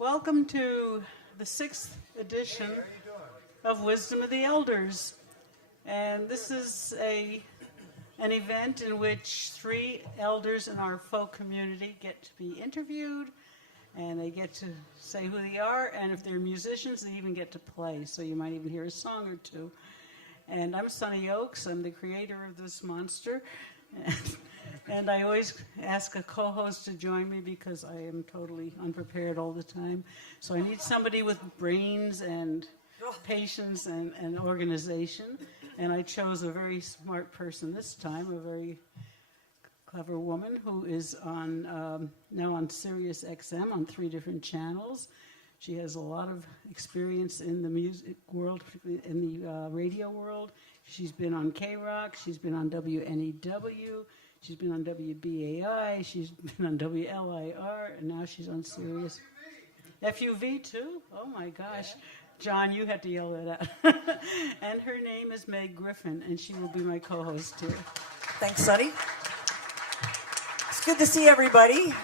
Welcome to the 6th edition of Wisdom of the Elders. And this is an event in which 3 elders in our folk community get to be interviewed, and they get to say who they are, and if they're musicians, they even get to play, so you might even hear a song or two. And I'm Sonny Oakes. I'm the creator of this monster. And I always ask a co-host to join me because I am totally unprepared all the time. So I need somebody with brains and patience and organization. And I chose a very smart person this time, a very clever woman who is on now on Sirius XM on 3 different channels. She has a lot of experience in the music world, particularly in the radio world. She's been on K-Rock, she's been on WNEW, she's been on WBAI, she's been on WLIR, and now she's on Sirius. FUV too? Oh my gosh. John, you had to yell that out. And her name is Meg Griffin, and she will be my co-host here. Thanks, Sonny. It's good to see everybody.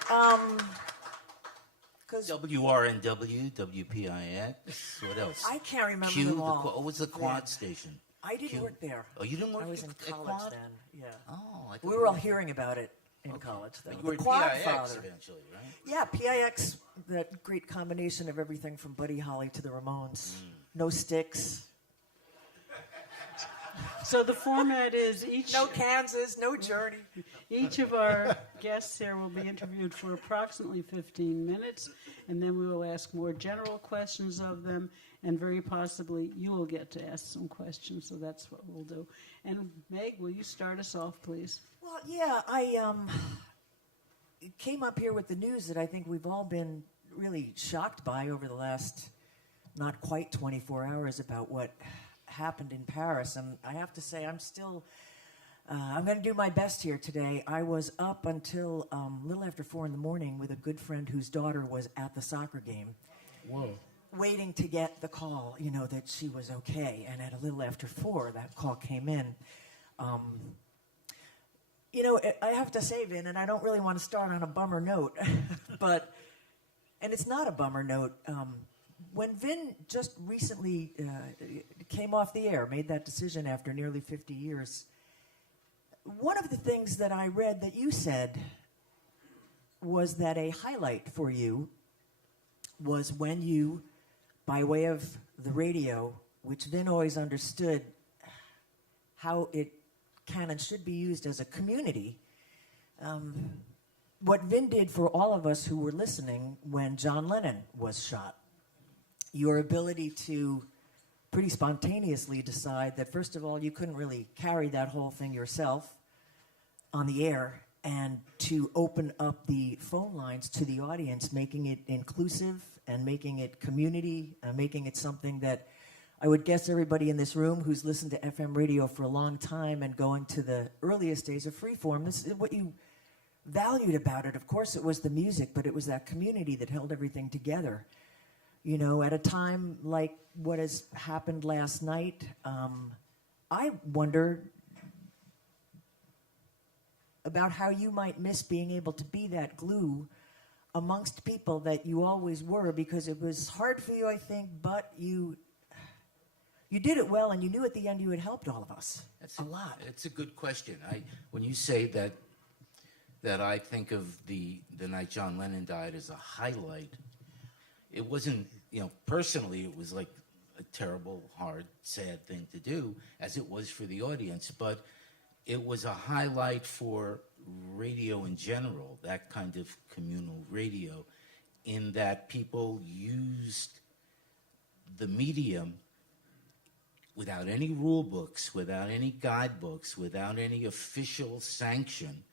WRNW, WPIX, what else? I can't remember Q, them all. What was the Quad station? I didn't Q. work there. Oh, you didn't work I was in at college Quad? then, yeah. Oh, I We were all hearing about it in college, though. But you were at Quad PIX Father. eventually, right? Yeah, PIX, that great combination of everything from Buddy Holly to the Ramones. No sticks. So the format is No Kansas, no Journey. each of our guests here will be interviewed for approximately 15 minutes, and then we will ask more general questions of them, and very possibly you will get to ask some questions, so that's what we'll do. And Meg, will you start us off, please? Well, yeah, I came up here with the news that I think we've all been really shocked by over the last not quite 24 hours about what happened in Paris. And I have to say, I'm still, I'm going to do my best here today. I was up until a little after 4 in the morning with a good friend whose daughter was at the soccer game. Whoa. Waiting to get the call, that she was okay. And at a little after 4, that call came in. I have to say, Vin, and I don't really want to start on a bummer note, and it's not a bummer note. When Vin just recently came off the air, made that decision after nearly 50 years, one of the things that I read that you said was that a highlight for you was when you, by way of the radio, which Vin always understood how it can and should be used as a community, what Vin did for all of us who were listening when John Lennon was shot. Your ability to pretty spontaneously decide that, first of all, you couldn't really carry that whole thing yourself on the air, and to open up the phone lines to the audience, making it inclusive and making it community, making it something that I would guess everybody in this room who's listened to FM radio for a long time and going to the earliest days of freeform, this is what you valued about it. Of course, it was the music, but it was that community that held everything together. At a time like what has happened last night, I wonder about how you might miss being able to be that glue amongst people that you always were, because it was hard for you, I think, but you did it well, and you knew at the end you had helped all of us. That's a lot. It's a good question. When you say that I think of the night John Lennon died as a highlight, it wasn't, personally, it was like a terrible, hard, sad thing to do, as it was for the audience, but it was a highlight for radio in general, that kind of communal radio, in that people used the medium without any rule books, without any guidebooks, without any official sanction.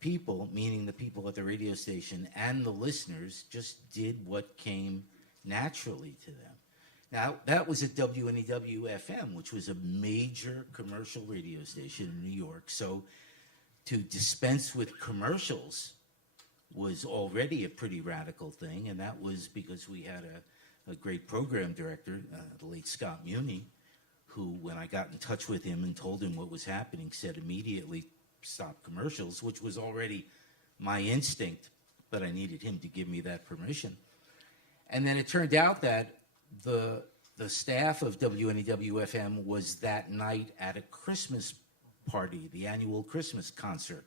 People, meaning the people at the radio station and the listeners, just did what came naturally to them. Now, that was at WNEW-FM, which was a major commercial radio station in New York. So to dispense with commercials was already a pretty radical thing, and that was because we had a great program director, the late Scott Muni, who, when I got in touch with him and told him what was happening, said immediately, stop commercials, which was already my instinct, but I needed him to give me that permission. And then it turned out that the staff of WNEW-FM was that night at a Christmas party, the annual Christmas concert.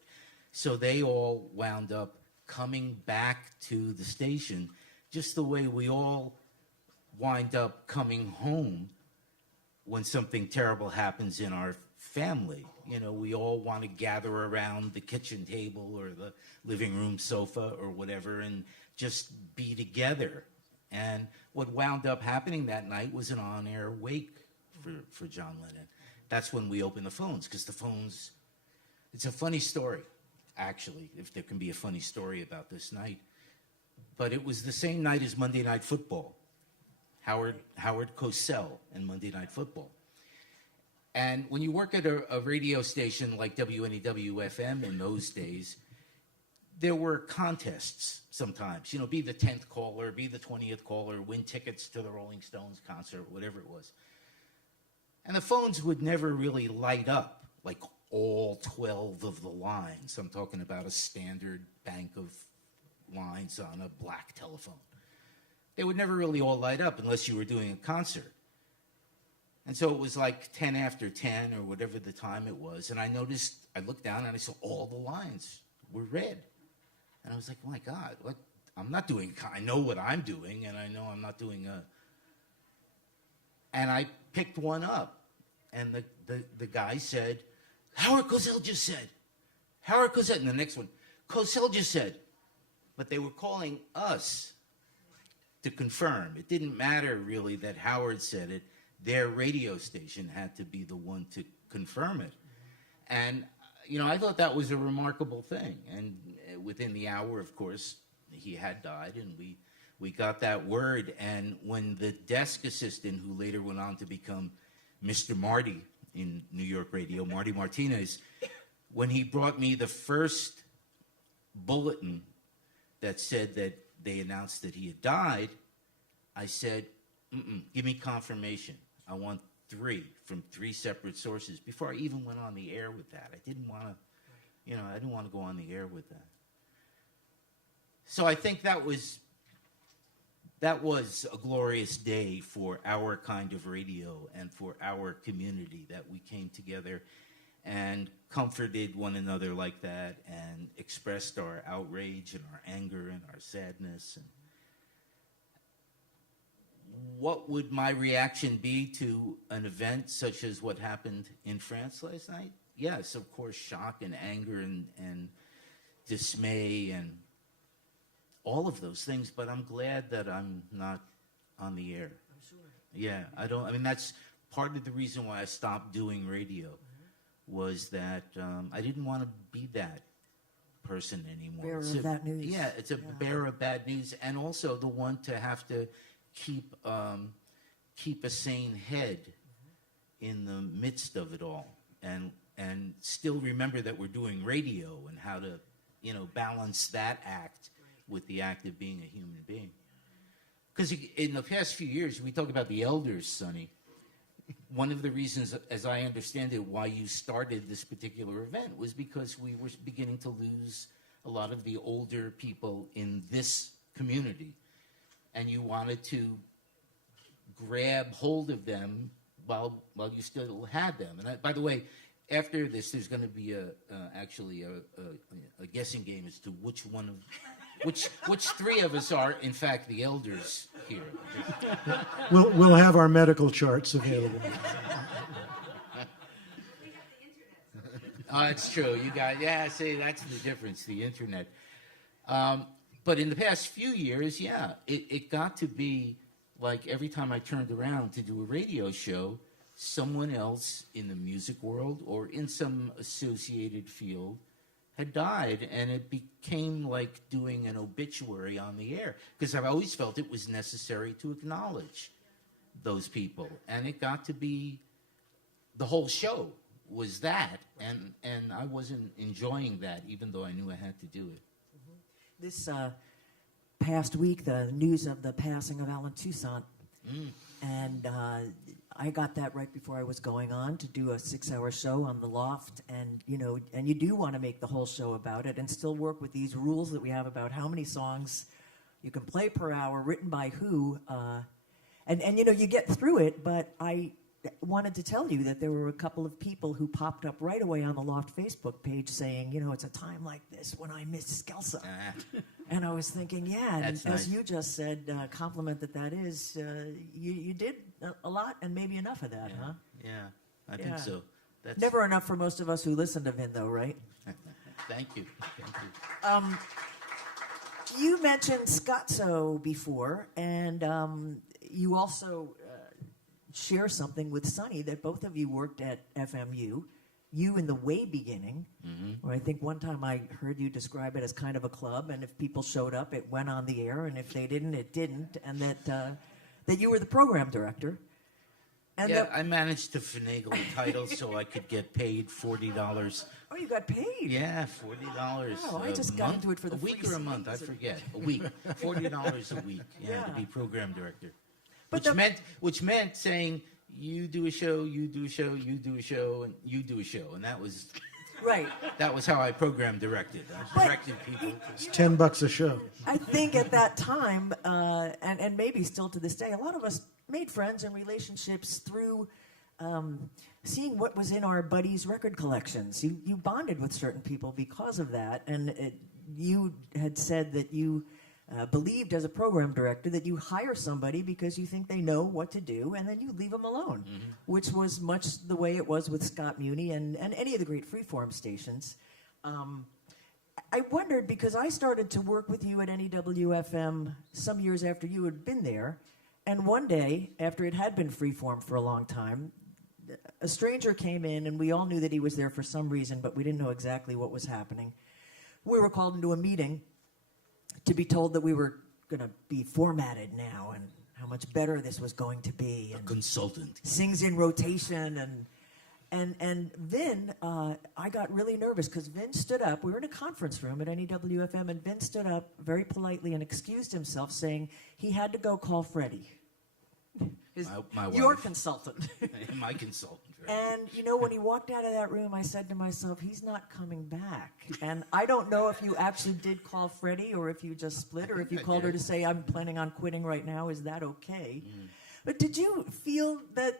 So they all wound up coming back to the station just the way we all wind up coming home when something terrible happens in our family. You know, we all want to gather around the kitchen table or the living room sofa or whatever and just be together. And what wound up happening that night was an on-air wake for John Lennon. That's when we opened the phones, because the phones, it's a funny story, actually, if there can be a funny story about this night. But it was the same night as Monday Night Football. Howard Cosell and Monday Night Football. And when you work at a radio station like WNEW-FM in those days, there were contests sometimes. You know, be the 10th caller, be the 20th caller, win tickets to the Rolling Stones concert, whatever it was. And the phones would never really light up like all 12 of the lines. I'm talking about a standard bank of lines on a black telephone. They would never really all light up unless you were doing a concert. And so it was like 10 after 10 or whatever the time it was. And I noticed, I looked down and I saw all the lines were red. And I was like, oh my God, what? I'm not doing, I know what I'm doing, and I know I'm not doing a... And I picked one up. And the guy said, Howard Cosell just said. Howard Cosell. And the next one, Cosell just said. But they were calling us to confirm. It didn't matter really that Howard said it. Their radio station had to be the one to confirm it. And, you know, I thought that was a remarkable thing. And within the hour, of course, he had died, and we got that word. And when the desk assistant, who later went on to become Mr. Marty in New York radio, Marty Martinez, when he brought me the first bulletin that said that they announced that he had died, I said, give me confirmation. I want 3 from 3 separate sources before I even went on the air with that. I didn't want to, you know, I didn't want to go on the air with that. So I think that was a glorious day for our kind of radio and for our community, that we came together and comforted one another like that and expressed our outrage and our anger and our sadness. And what would my reaction be to an event such as what happened in France last night? Yes, of course, shock and anger and dismay and all of those things, but I'm glad that I'm not on the air. I'm sure. Yeah, I mean, that's part of the reason why I stopped doing radio, was that I didn't want to be that person anymore. Bearer of that news. Yeah, it's a bearer of bad news, and also the one to have to keep a sane head in the midst of it all, and still remember that we're doing radio and how to, you know, balance that act with the act of being a human being. Because in the past few years, we talk about the elders, Sonny. One of the reasons, as I understand it, why you started this particular event was because we were beginning to lose a lot of the older people in this community. And you wanted to grab hold of them while you still had them. And by the way, after this, there's going to be actually a guessing game as to which 3 of us are, in fact, the elders here. We'll have our medical charts available. Oh, that's true. You got, yeah, see, that's the difference, the internet. But in the past few years, yeah, it got to be like every time I turned around to do a radio show, someone else in the music world or in some associated field had died, and it became like doing an obituary on the air, because I've always felt it was necessary to acknowledge those people. And it got to be, the whole show was that, and I wasn't enjoying that, even though I knew I had to do it. This past week, the news of the passing of Alan Toussaint, and I got that right before I was going on to do a 6-hour show on the Loft, and you do want to make the whole show about it, and still work with these rules that we have about how many songs you can play per hour, written by who, and you know, you get through it, but I wanted to tell you that there were a couple of people who popped up right away on the Loft Facebook page saying, you know, it's a time like this when I miss Scelsa. And I was thinking, yeah, and That's as nice. you just said, compliment that is, you did a lot and maybe enough of that, huh? Yeah, I think Yeah. so. That's, Never enough for most of us who listen to Vin, though, right? Thank you. Thank you. You mentioned Scotso before, and you also share something with Sonny that both of you worked at FMU. You in the way beginning, where I think one time I heard you describe it as kind of a club, and if people showed up, it went on the air, and if they didn't, it didn't, and that you were the program director. And Yeah, that, I managed to finagle a title so I could get paid $40. oh, you got paid. Yeah, $40. Wow, I a just got month? into it for the a week free or a month. I season. forget. A week. $40 a week. Yeah, Yeah. to be program director. But Which meant saying you do a show, you do a show, you do a show, and you do a show, and that was Right. how I program directed. I But- directed people. It's $10 a show. I think at that time, and maybe still to this day, a lot of us made friends and relationships through seeing what was in our buddies' record collections. You bonded with certain people because of that, and you had said that you believed as a program director that you hire somebody because you think they know what to do, and then you leave them alone, which was much the way it was with Scott Muni and any of the great freeform stations. I wondered, because I started to work with you at NEWFM some years after you had been there, and one day, after it had been freeform for a long time, a stranger came in, and we all knew that he was there for some reason, but we didn't know exactly what was happening. We were called into a meeting to be told that we were going to be formatted now, and how much better this was going to be. And Consultant. sings in rotation, and Vin, I got really nervous because Vin stood up. We were in a conference room at NEWFM, and Vin stood up very politely and excused himself, saying he had to go call Freddie, My your wife. consultant. My consultant. Right? And, you know, when he walked out of that room, I said to myself, he's not coming back. And I don't know if you actually did call Freddie or if you just split or if you I called her did. to say, I'm planning on quitting right now. Is that okay? But did you feel that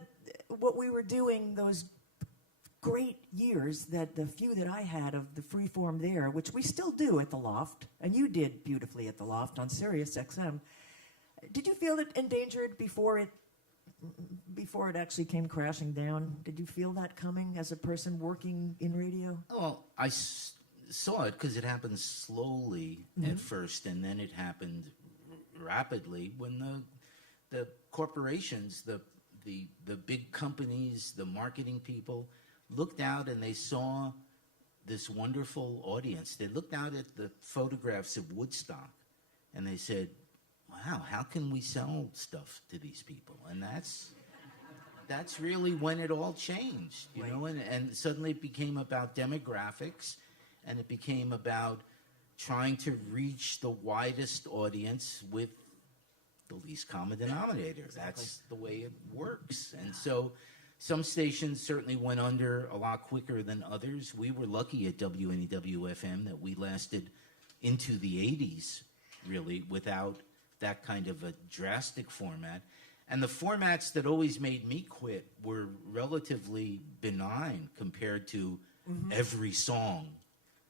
what we were doing those great years, that the few that I had of the freeform there, which we still do at the Loft, and you did beautifully at the Loft on Sirius XM, did you feel it endangered before it actually came crashing down? Did you feel that coming as a person working in radio? Well, I saw it because it happened slowly at first, and then it happened rapidly when the corporations, the big companies, the marketing people looked out and they saw this wonderful audience. They looked out at the photographs of Woodstock, and they said, wow, how can we sell stuff to these people? And that's really when it all changed, you know, and suddenly it became about demographics, and it became about trying to reach the widest audience with the least common denominator. That's the way it works. And so some stations certainly went under a lot quicker than others. We were lucky at WNEW-FM that we lasted into the 80s, really, without that kind of a drastic format. And the formats that always made me quit were relatively benign compared to every song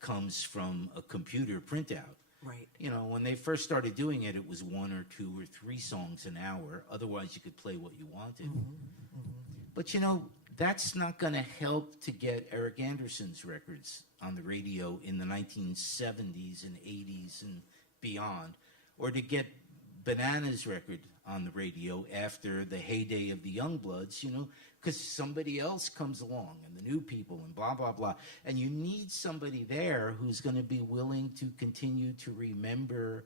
comes from a computer printout. Right. You know, when they first started doing it, it was 1 or 2 or 3 songs an hour. Otherwise, you could play what you wanted. But, you know, that's not going to help to get Eric Andersen's records on the radio in the 1970s and 80s and beyond, or to get Banana's record on the radio after the heyday of the Youngbloods, you know, because somebody else comes along and the new people and blah, blah, blah. And you need somebody there who's going to be willing to continue to remember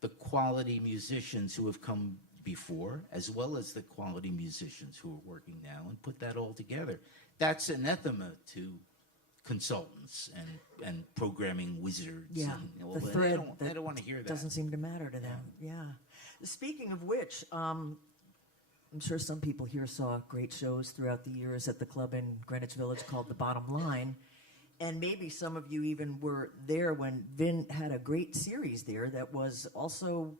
the quality musicians who have come before, as well as the quality musicians who are working now, and put that all together. That's anathema to consultants and programming wizards. Yeah, And, you know, the they thread they don't want to hear that. doesn't seem to matter to them. Yeah. Speaking of which, I'm sure some people here saw great shows throughout the years at the club in Greenwich Village called The Bottom Line. And maybe some of you even were there when Vin had a great series there that was also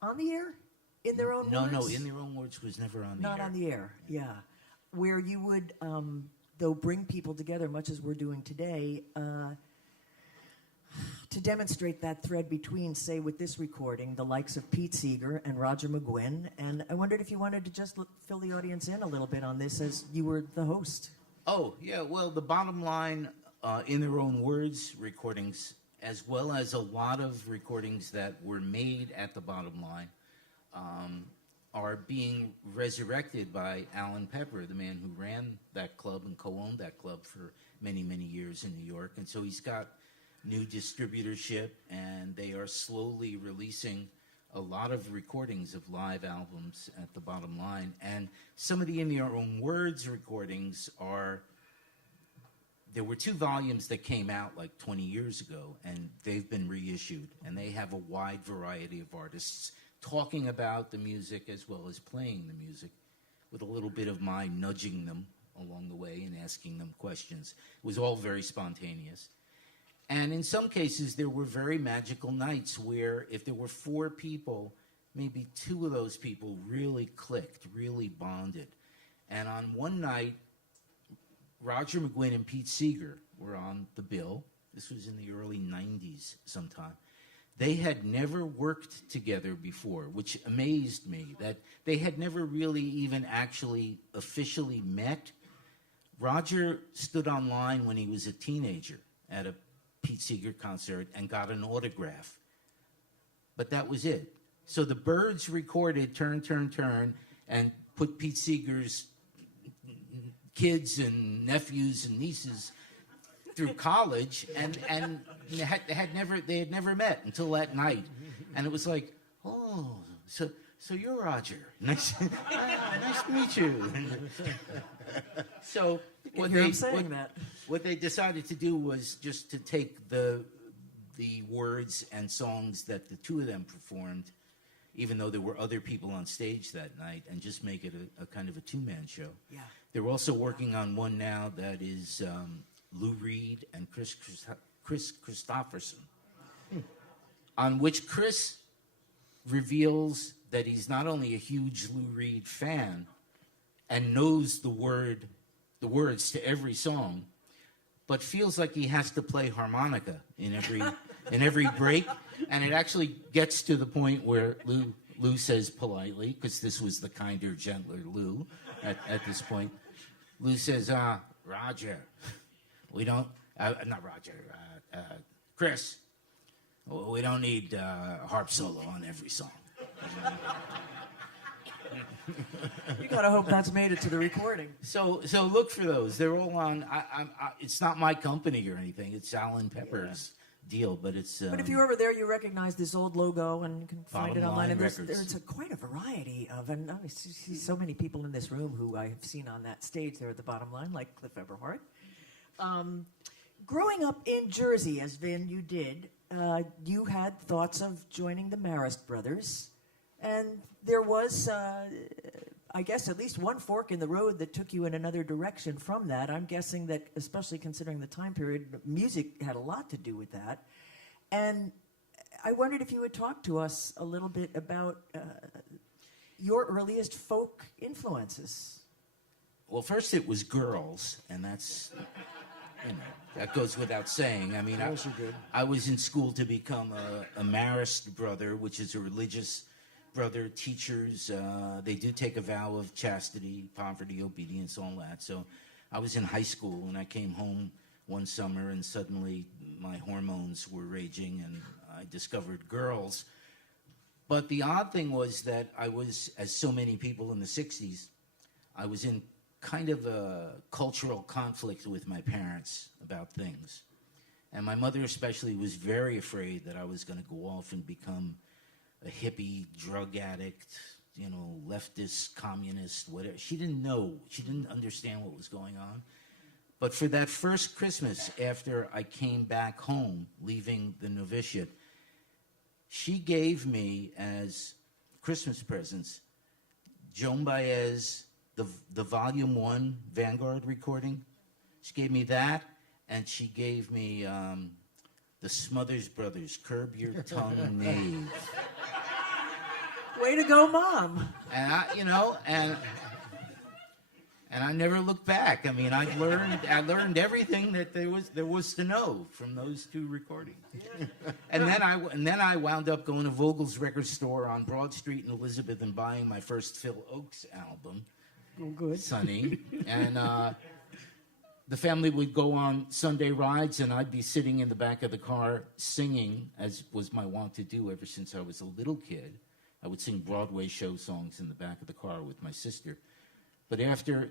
on the air in their own words? No, In Their Own Words was never on the air. Not on the air, yeah. Where you would, though, bring people together, much as we're doing today, to demonstrate that thread between, say, with this recording, the likes of Pete Seeger and Roger McGuinn. And I wondered if you wanted to just fill the audience in a little bit on this as you were the host. Oh, yeah, well, the bottom line, In Their Own Words recordings, as well as a lot of recordings that were made at the bottom line, are being resurrected by Alan Pepper, the man who ran that club and co-owned that club for many, many years in New York. And so he's got new distributorship, and they are slowly releasing a lot of recordings of live albums at the bottom line. And some of the In Their Own Words recordings are, there were 2 volumes that came out like 20 years ago, and they've been reissued, and they have a wide variety of artists talking about the music as well as playing the music, with a little bit of my nudging them along the way and asking them questions. It was all very spontaneous. And in some cases, there were very magical nights where if there were 4 people, maybe 2 of those people really clicked, really bonded. And on one night, Roger McGuinn and Pete Seeger were on the bill. This was in the early 90s sometime. They had never worked together before, which amazed me, that they had never really even actually officially met. Roger stood online when he was a teenager at a Pete Seeger concert and got an autograph. But that was it. So the Byrds recorded Turn, Turn, Turn and put Pete Seeger's kids and nephews and nieces through college, and they had never met until that night. And it was like, oh, so you're Roger. Nice to meet you. So what they decided to do was just to take the words and songs that the 2 of them performed, even though there were other people on stage that night, and just make it a kind of a 2-man show. Yeah. They're also working on one now that is Lou Reed and Chris Christopherson, on which Chris reveals that he's not only a huge Lou Reed fan and knows the words to every song, but feels like he has to play harmonica in every break. And it actually gets to the point where Lou says politely, because this was the kinder, gentler Lou at this point, Lou says, Roger, we don't, not Roger, Chris, we don't need a harp solo on every song. You gotta hope that's made it to the recording. So look for those. They're all on. It's not my company or anything. It's Alan Pepper's deal, but it's. But if you're over there, you recognize this old logo, and you can find it online. And there's quite a variety of, and I see so many people in this room who I have seen on that stage there at the bottom line, like Cliff Eberhardt. Growing up in Jersey, as Vin, you did, you had thoughts of joining the Marist Brothers, and there was, I guess, at least one fork in the road that took you in another direction from that. I'm guessing that, especially considering the time period, music had a lot to do with that. And I wondered if you would talk to us a little bit about your earliest folk influences. Well, first it was girls, and that's, that goes without saying. I mean, I was in school to become a Marist brother, which is a religious brother. Teachers, they do take a vow of chastity, poverty, obedience, all that. So I was in high school, and I came home one summer, and suddenly my hormones were raging, and I discovered girls. But the odd thing was that I was, as so many people in the 60s, I was in kind of a cultural conflict with my parents about things. And my mother especially was very afraid that I was going to go off and become a hippie, drug addict, leftist, communist, whatever. She didn't know. She didn't understand what was going on. But for that first Christmas after I came back home, leaving the novitiate, she gave me as Christmas presents Joan Baez, the Volume 1 Vanguard recording. She gave me that and she gave me the Smothers Brothers, Curb Your Tongue, Knave. Way to go, Mom. And and I never looked back. I mean, I learned everything that there was to know from those two recordings. And then I wound up going to Vogel's record store on Broad Street in Elizabeth and buying my first Phil Oakes album. Oh, good. Sonny. And the family would go on Sunday rides, and I'd be sitting in the back of the car singing, as was my wont to do ever since I was a little kid. I would sing Broadway show songs in the back of the car with my sister. But after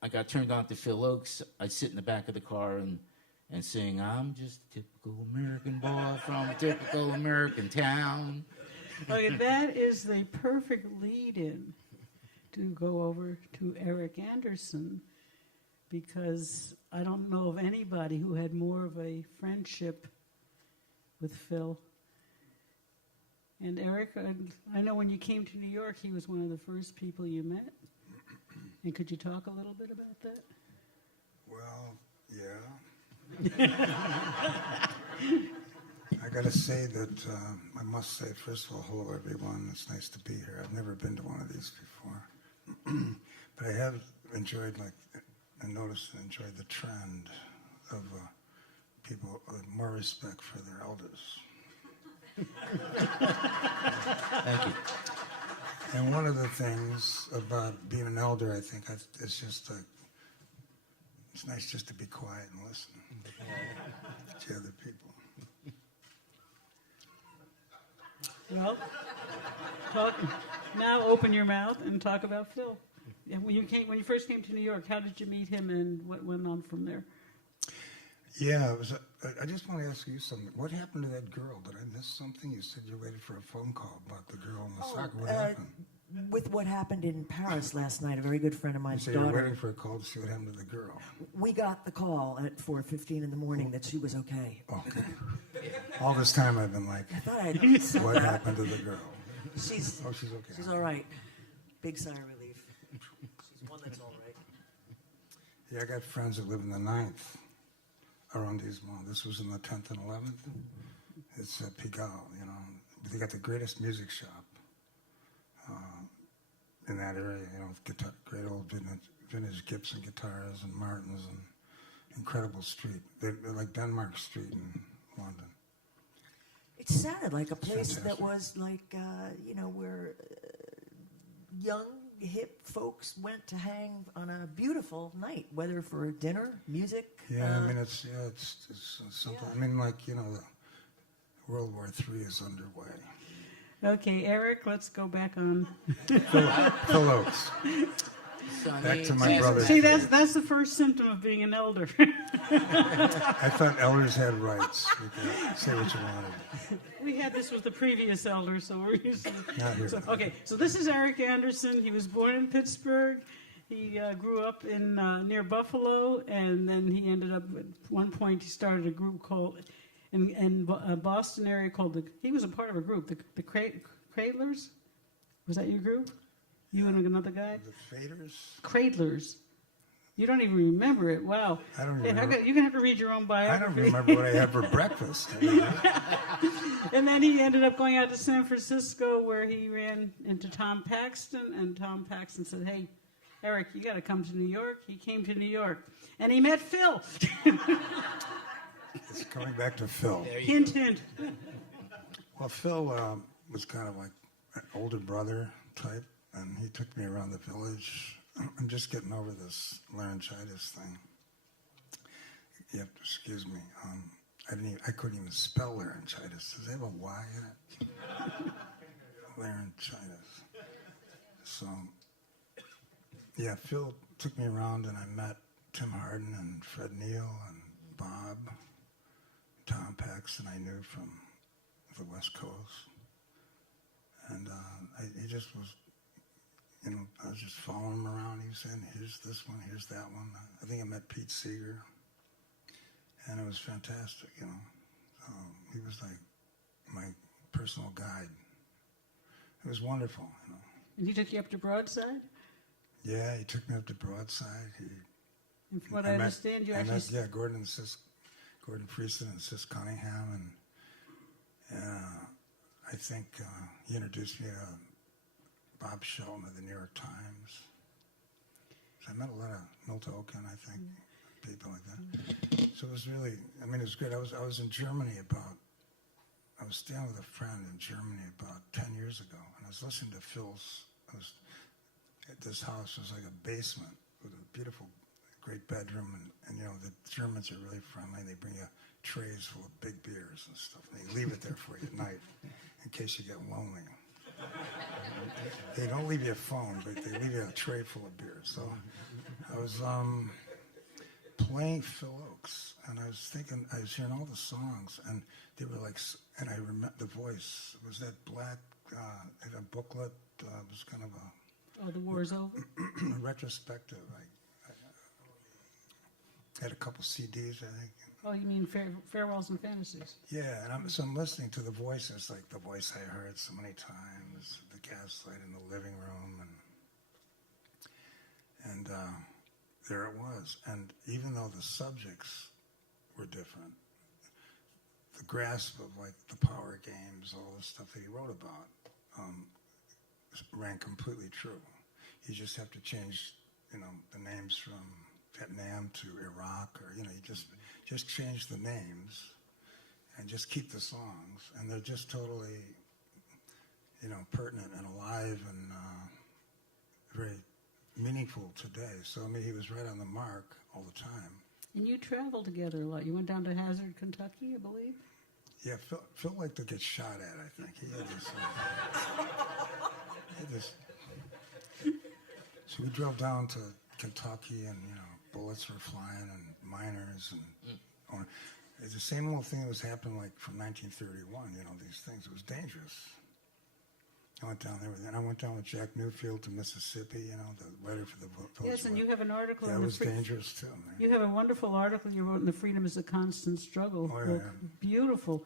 I got turned on to Phil Oakes, I'd sit in the back of the car and sing, I'm just a typical American boy from a typical American town. Okay, that is the perfect lead-in to go over to Eric Andersen, because I don't know of anybody who had more of a friendship with Phil. And Eric, I know when you came to New York, he was one of the first people you met. And could you talk a little bit about that? Well, yeah. I got to say that I must say, first of all, hello everyone. It's nice to be here. I've never been to one of these before, but I have enjoyed, and noticed and enjoyed the trend of people with more respect for their elders. Thank you. And one of the things about being an elder, I think, is just it's nice just to be quiet and listen to other people. Well, now open your mouth and talk about Phil. And when you first came to New York, how did you meet him, and what went on from there? Yeah, I just want to ask you something. What happened to that girl? Did I miss something? You said you waited for a phone call about the girl in the soccer. What happened? With what happened in Paris last night, a very good friend of You mine's said you were daughter. waiting for a call to see what happened to the girl. We got the call at 4:15 in the morning that she was okay. Okay. All this time I've been like, I thought I'd what happened to the girl? she's Oh, she's okay. she's all right. Big sigh of relief. She's one that's all right. Yeah, I got friends that live in the 9th arrondissement. This was in the 10th and 11th. It's Pigalle, They got the greatest music shop in that area, great old vintage Gibson guitars and Martins, and incredible street. They're like Denmark Street in London. It sounded like a place that Fantastic. was like, where young, hip folks went to hang on a beautiful night, whether for dinner, music. Yeah, I mean, it's something. Yeah. I mean, the World War III is underway. Okay, Eric, let's go back on. Phil Oakes. Sonny, Back to my brother. See, that's the first symptom of being an elder. I thought elders had rights. You could say what you wanted. We had this with the previous elder, so we're used to Not here. Okay, so this is Eric Andersen. He was born in Pittsburgh. He grew up in near Buffalo, and then he ended up, at one point, he started a group called, in Boston area called, he was a part of a group, the Cradlers? Was that your group? You and another guy? The Faders? Cradlers. You don't even remember it. Wow. I don't Hey, remember. you're going to have to read your own I biography. don't remember what I had for breakfast. I mean, And then he ended up going out to San Francisco, where he ran into Tom Paxton, and Tom Paxton said, hey, Eric, you got to come to New York. He came to New York, and he met Phil. it's coming back to Phil. Hint, hint. Well, Phil was kind of like an older brother type, and he took me around the village. I'm just getting over this laryngitis thing. You have to excuse me. I couldn't even spell laryngitis. Does it have a Y in it? Laryngitis. So, yeah, Phil took me around, and I met Tim Hardin and Fred Neal and Bob. Tom Paxton I knew from the West Coast. And he just was, I was just following him around. He was saying, here's this one, here's that one. I think I met Pete Seeger. And it was fantastic, he was like my personal guide. It was wonderful, And he took you up to Broadside? Yeah, he took me up to Broadside. And from what I understand, you I actually... met, yeah, Gordon and Gordon Freeson and Sis Cunningham, and I think he introduced me to Bob Shelton of the New York Times. So I met a lot of Milton Oken, I think, people like that. So it was really, I mean, it was good. I was in Germany I was staying with a friend in Germany about 10 years ago, and I was listening to Phil's, at this house. It was like a basement with a beautiful, great bedroom, and you know, the Germans are really friendly. They bring you trays full of big beers and stuff. And they leave it there for you at night in case you get lonely. They don't leave you a phone, but they leave you a tray full of beer. So I was playing Phil Oakes, and I was hearing all the songs, and they were like, and I remember the voice. It was that black, had a booklet, it was kind of Oh, the war's over? a retrospective. I had a couple CDs, I think. Oh, you mean Farewells and Fantasies? Yeah, and I'm listening to the voices, like the voice I heard so many times, the gaslight in the living room, and there it was. And even though the subjects were different, the grasp of like the power games, all the stuff that he wrote about, ran completely true. You just have to change, you know, the names from Vietnam to Iraq, or you know, you just change the names and just keep the songs, and they're just totally, you know, pertinent and alive and very meaningful today. So I mean, he was right on the mark all the time. And you traveled together a lot. You went down to Hazard, Kentucky, I believe? Yeah, Phil liked to get shot at, I think. He had this, so we drove down to Kentucky, and, you know, bullets were flying and miners. And it's the same old thing that was happening, like, from 1931, you know, these things. It was dangerous. I went down there, and I went down with Jack Newfield to Mississippi, you know, the writer for the Village. Yes, and you have an article that in the was dangerous, too, man. You have a wonderful article you wrote in the Freedom is a Constant Struggle Oh, yeah, book. yeah. Beautiful.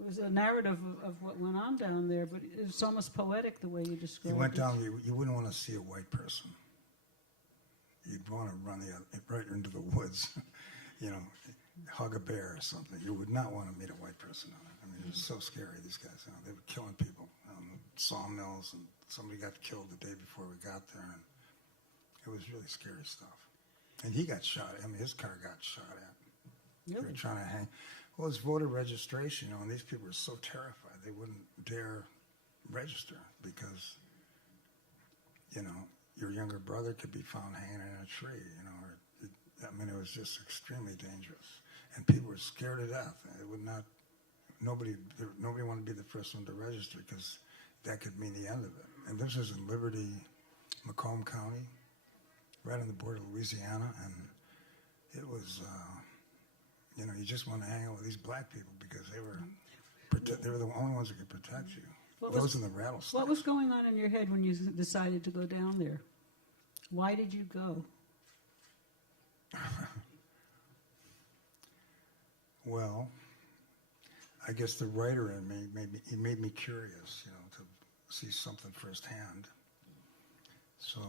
It was a narrative of what went on down there, but it's almost poetic the way you described You went it. down, you wouldn't want to see a white person. You'd want to run right into the woods, you know, hug a bear or something. You would not want to meet a white person on it. I mean, it was so scary, these guys. You know, they were killing people. Sawmills, and somebody got killed the day before we got there, and it was really scary stuff. And he got shot. I mean, his car got shot at. They were Really? trying to hang. Well, it's voter registration, you know, and these people were so terrified they wouldn't dare register because, you know, your younger brother could be found hanging in a tree, you know. I mean, it was just extremely dangerous, and people were scared to death. It would not. Nobody wanted to be the first one to register because that could mean the end of it. And this was in Liberty, Macomb County, right on the border of Louisiana, and it was, you know, you just want to hang out with these black people because they were the only ones that could protect you. Those and the rattlesnakes. What was going on in your head when you decided to go down there? Why did you go? Well, I guess the writer in me made me curious, you know, to see something firsthand. So,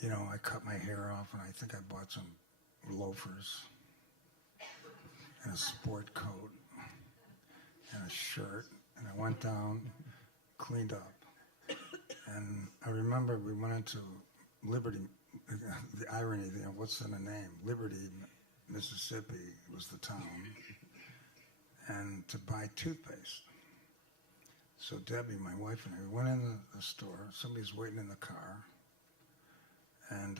you know, I cut my hair off, and I think I bought some loafers and a sport coat and a shirt, and I went down, cleaned up. And I remember we went into Liberty, the irony, you know, what's in the name? Liberty, Mississippi was the town, and to buy toothpaste. So Debbie, my wife, and I went in the store. Somebody's waiting in the car, and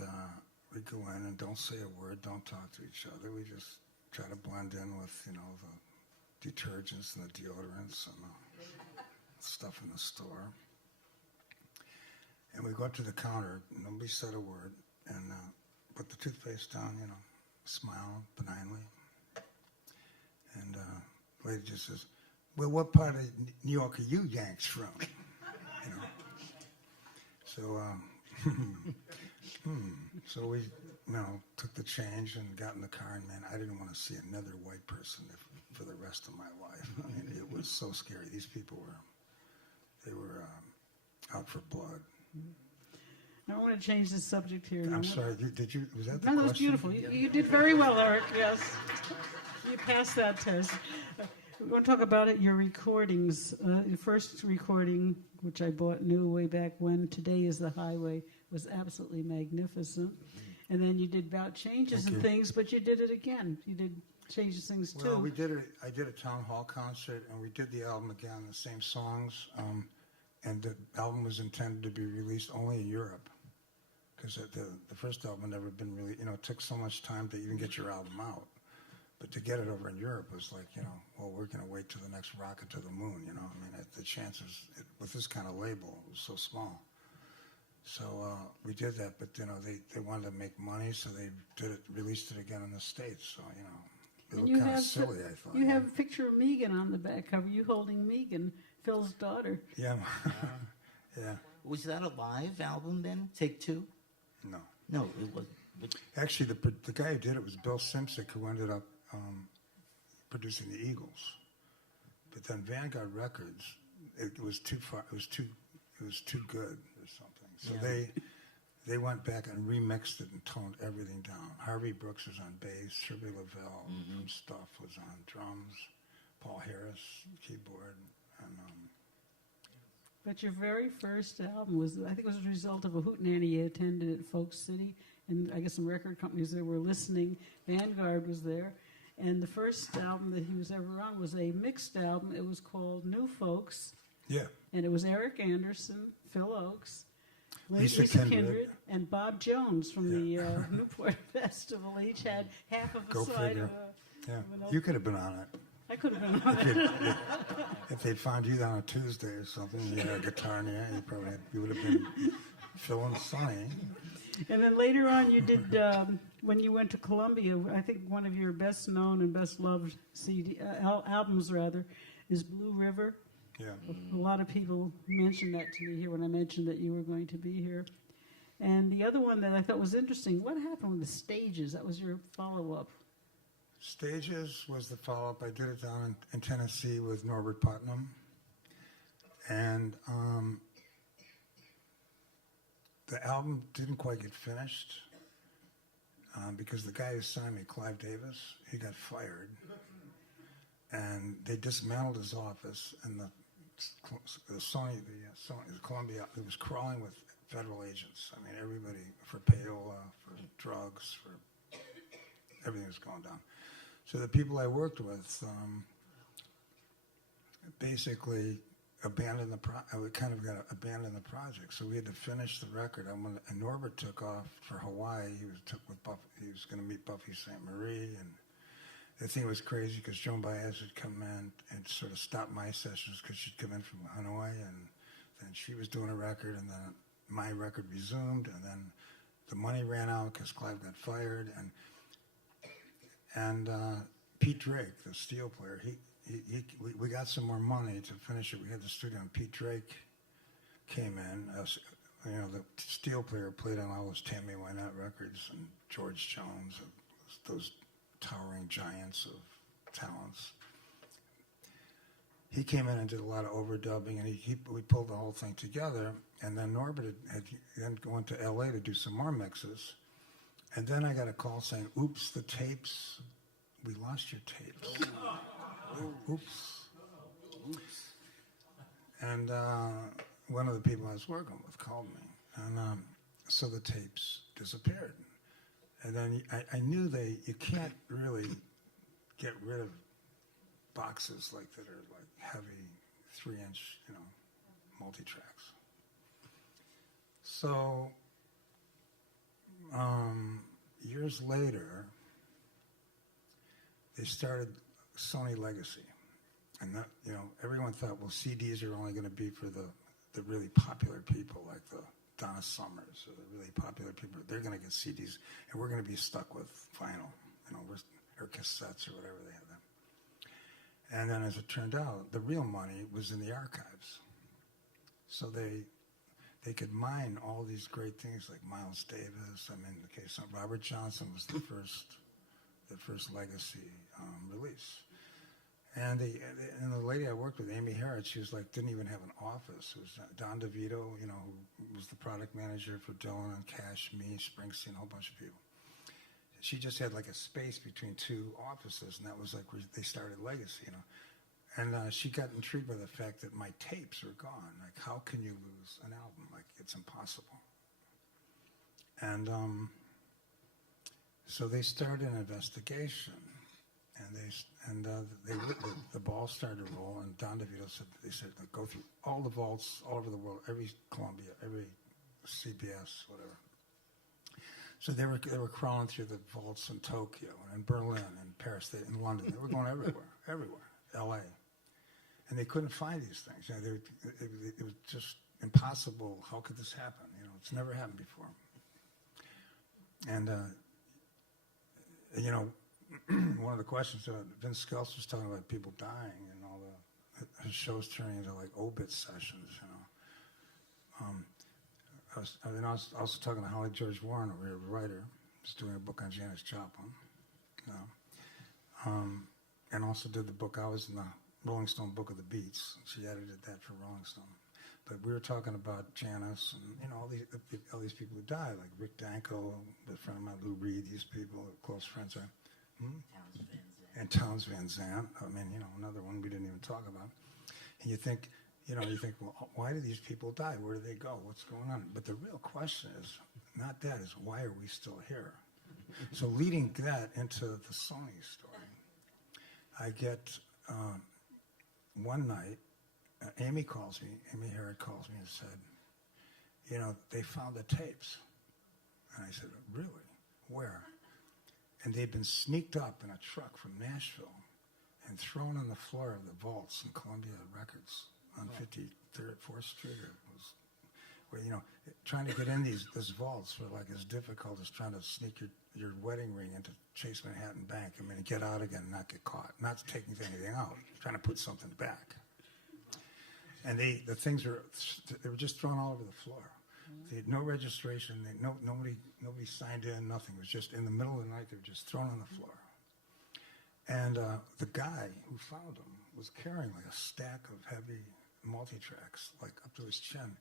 we go in and don't say a word, don't talk to each other. We just try to blend in with, you know, the detergents and the deodorants and the stuff in the store. And we go up to the counter. Nobody said a word, and put the toothpaste down, you know, smile benignly. And the lady just says, "Well, what part of New York are you Yanks from?" You know. So, so we, you know, took the change and got in the car, and man, I didn't want to see another white person for the rest of my life. I mean, it was so scary. These people were out for blood. I want to change the subject here. I'm sorry. Was that the No, question? that was beautiful. You did very well, Eric. Yes. You passed that test. We want to talk about it, your recordings. Your first recording, which I bought new way back when, Today is the Highway, was absolutely magnificent. And then you did about changes Thank and you. things, but you did it again. You did changes things too. Well, we did it. I did a town hall concert, and we did the album again, the same songs. And the album was intended to be released only in Europe, because the first album had never been really. It took so much time to even get your album out. But to get it over in Europe was like, well, we're going to wait till the next rocket to the moon. The chances with this kind of label was so small. So we did that, but they wanted to make money, so they released it again in the States. So it And looked you kind of have silly. I thought. You have a picture of Megan on the back cover. You holding Megan, Phil's daughter. Yeah, yeah. Was that a live album then? Take Two? No, No, it wasn't. actually, the guy who did it was Bill Simsick, who ended up producing the Eagles. But then Vanguard Records, it was too far. It was too good or something. So Yeah. they went back and remixed it and toned everything down. Harvey Brooks was on bass. Shirley Lavelle from Stuff was on drums. Paul Harris keyboard, and But your very first album was, I think it was a result of a hootenanny you attended at Folk City, and I guess some record companies that were listening. Vanguard was there. And the first album that he was ever on was a mixed album. It was called New Folks, yeah, and it was Eric Andersen, Phil Oakes, Lisa Lisa Kindred. Kindred, and Bob Jones from the Newport Festival. They each had half of a Go side figure. of a... yeah. of an You could have been on it. I could have been on it. If they'd found you on a Tuesday or something, you had a guitar in your hand, you would have been feeling sunny. And then later on, you did, when you went to Columbia, I think one of your best known and best loved albums, rather, is Blue River. Yeah. A lot of people mentioned that to me here when I mentioned that you were going to be here. And the other one that I thought was interesting, what happened with the Stages? That was your follow-up. Stages was the follow-up. I did it down in Tennessee with Norbert Putnam. And the album didn't quite get finished because the guy who signed me, Clive Davis, he got fired. And they dismantled his office, and the Columbia, it was crawling with federal agents. I mean, everybody, for payola, for drugs, for everything was going down. So the people I worked with basically abandoned we kind of got to abandon the project. So we had to finish the record. And Norbert took off for Hawaii. He was going to meet Buffy St. Marie, and the thing was crazy because Joan Baez had come in and sort of stopped my sessions because she'd come in from Hanoi, and then she was doing a record, and then my record resumed, and then the money ran out because Clive got fired, and Pete Drake, the steel player, we got some more money to finish it. We had the studio, and Pete Drake came in. The steel player played on all those Tammy Wynette records, and George Jones, those towering giants of talents. He came in and did a lot of overdubbing, and we pulled the whole thing together. And then Norbert had then went to L.A. to do some more mixes. And then I got a call saying, "Oops, the tapes. We lost your tapes." Oops. And one of the people I was working with called me, and so the tapes disappeared. And then I knew you can't really get rid of boxes like that are like heavy 3-inch, multi-tracks. So years later, they started Sony Legacy, and that, everyone thought, well, CDs are only going to be for the really popular people, like the Donna Summers, or the really popular people. They're going to get CDs, and we're going to be stuck with vinyl, or cassettes or whatever they have them. And then, as it turned out, the real money was in the archives. So they could mine all these great things like Miles Davis. I mean, in the case of Robert Johnson was the first Legacy release. And the lady I worked with, Amy Harrod, she was like, didn't even have an office. It was Don DeVito, who was the product manager for Dylan and Cash, me, Springsteen, a whole bunch of people. she just had like a space between two offices, and that was like where they started Legacy, you know. And she got intrigued by the fact that my tapes were gone. Like, how can you lose an album? Like, it's impossible. And so they started an investigation, and the ball started to roll. And Don DeVito said, they said, go through all the vaults all over the world, every Columbia, every CBS, whatever. So they were crawling through the vaults in Tokyo and in Berlin and Paris, in London. They were going everywhere, L.A. And they couldn't find these things. You know, it was just impossible. How could this happen? You know, it's never happened before. And, you know, one of the questions, Vince Scelsa was talking about people dying and all his shows turning into like obit sessions, you know. I was also talking to Holly George Warren over here, a writer, who's doing a book on Janis Joplin, you know. And also did the book. I was in the Rolling Stone Book of the Beats. She edited that for Rolling Stone. But we were talking about Janis and, you know, all these people who died, like Rick Danko, a friend of mine, Lou Reed, these people, close friends. And Townes Van Zandt. I mean, you know, another one we didn't even talk about. And you think, well, why do these people die? Where do they go? What's going on? But the real question is not that, is why are we still here? So leading that into the Sony story, I get one night, Amy Harrod calls me and said, you know, they found the tapes. And I said, really? Where? And they'd been sneaked up in a truck from Nashville and thrown on the floor of the vaults in Columbia Records on 53rd, 4th Street. Where, you know, trying to get in these vaults were like as difficult as trying to sneak your wedding ring into Chase Manhattan Bank. I mean, get out again and not get caught. Not taking anything out, trying to put something back. And the things were just thrown all over the floor. They had no registration. Nobody signed in. Nothing. It was just in the middle of the night. They were just thrown on the floor. And the guy who found them was carrying like a stack of heavy multi-tracks, like up to his chin.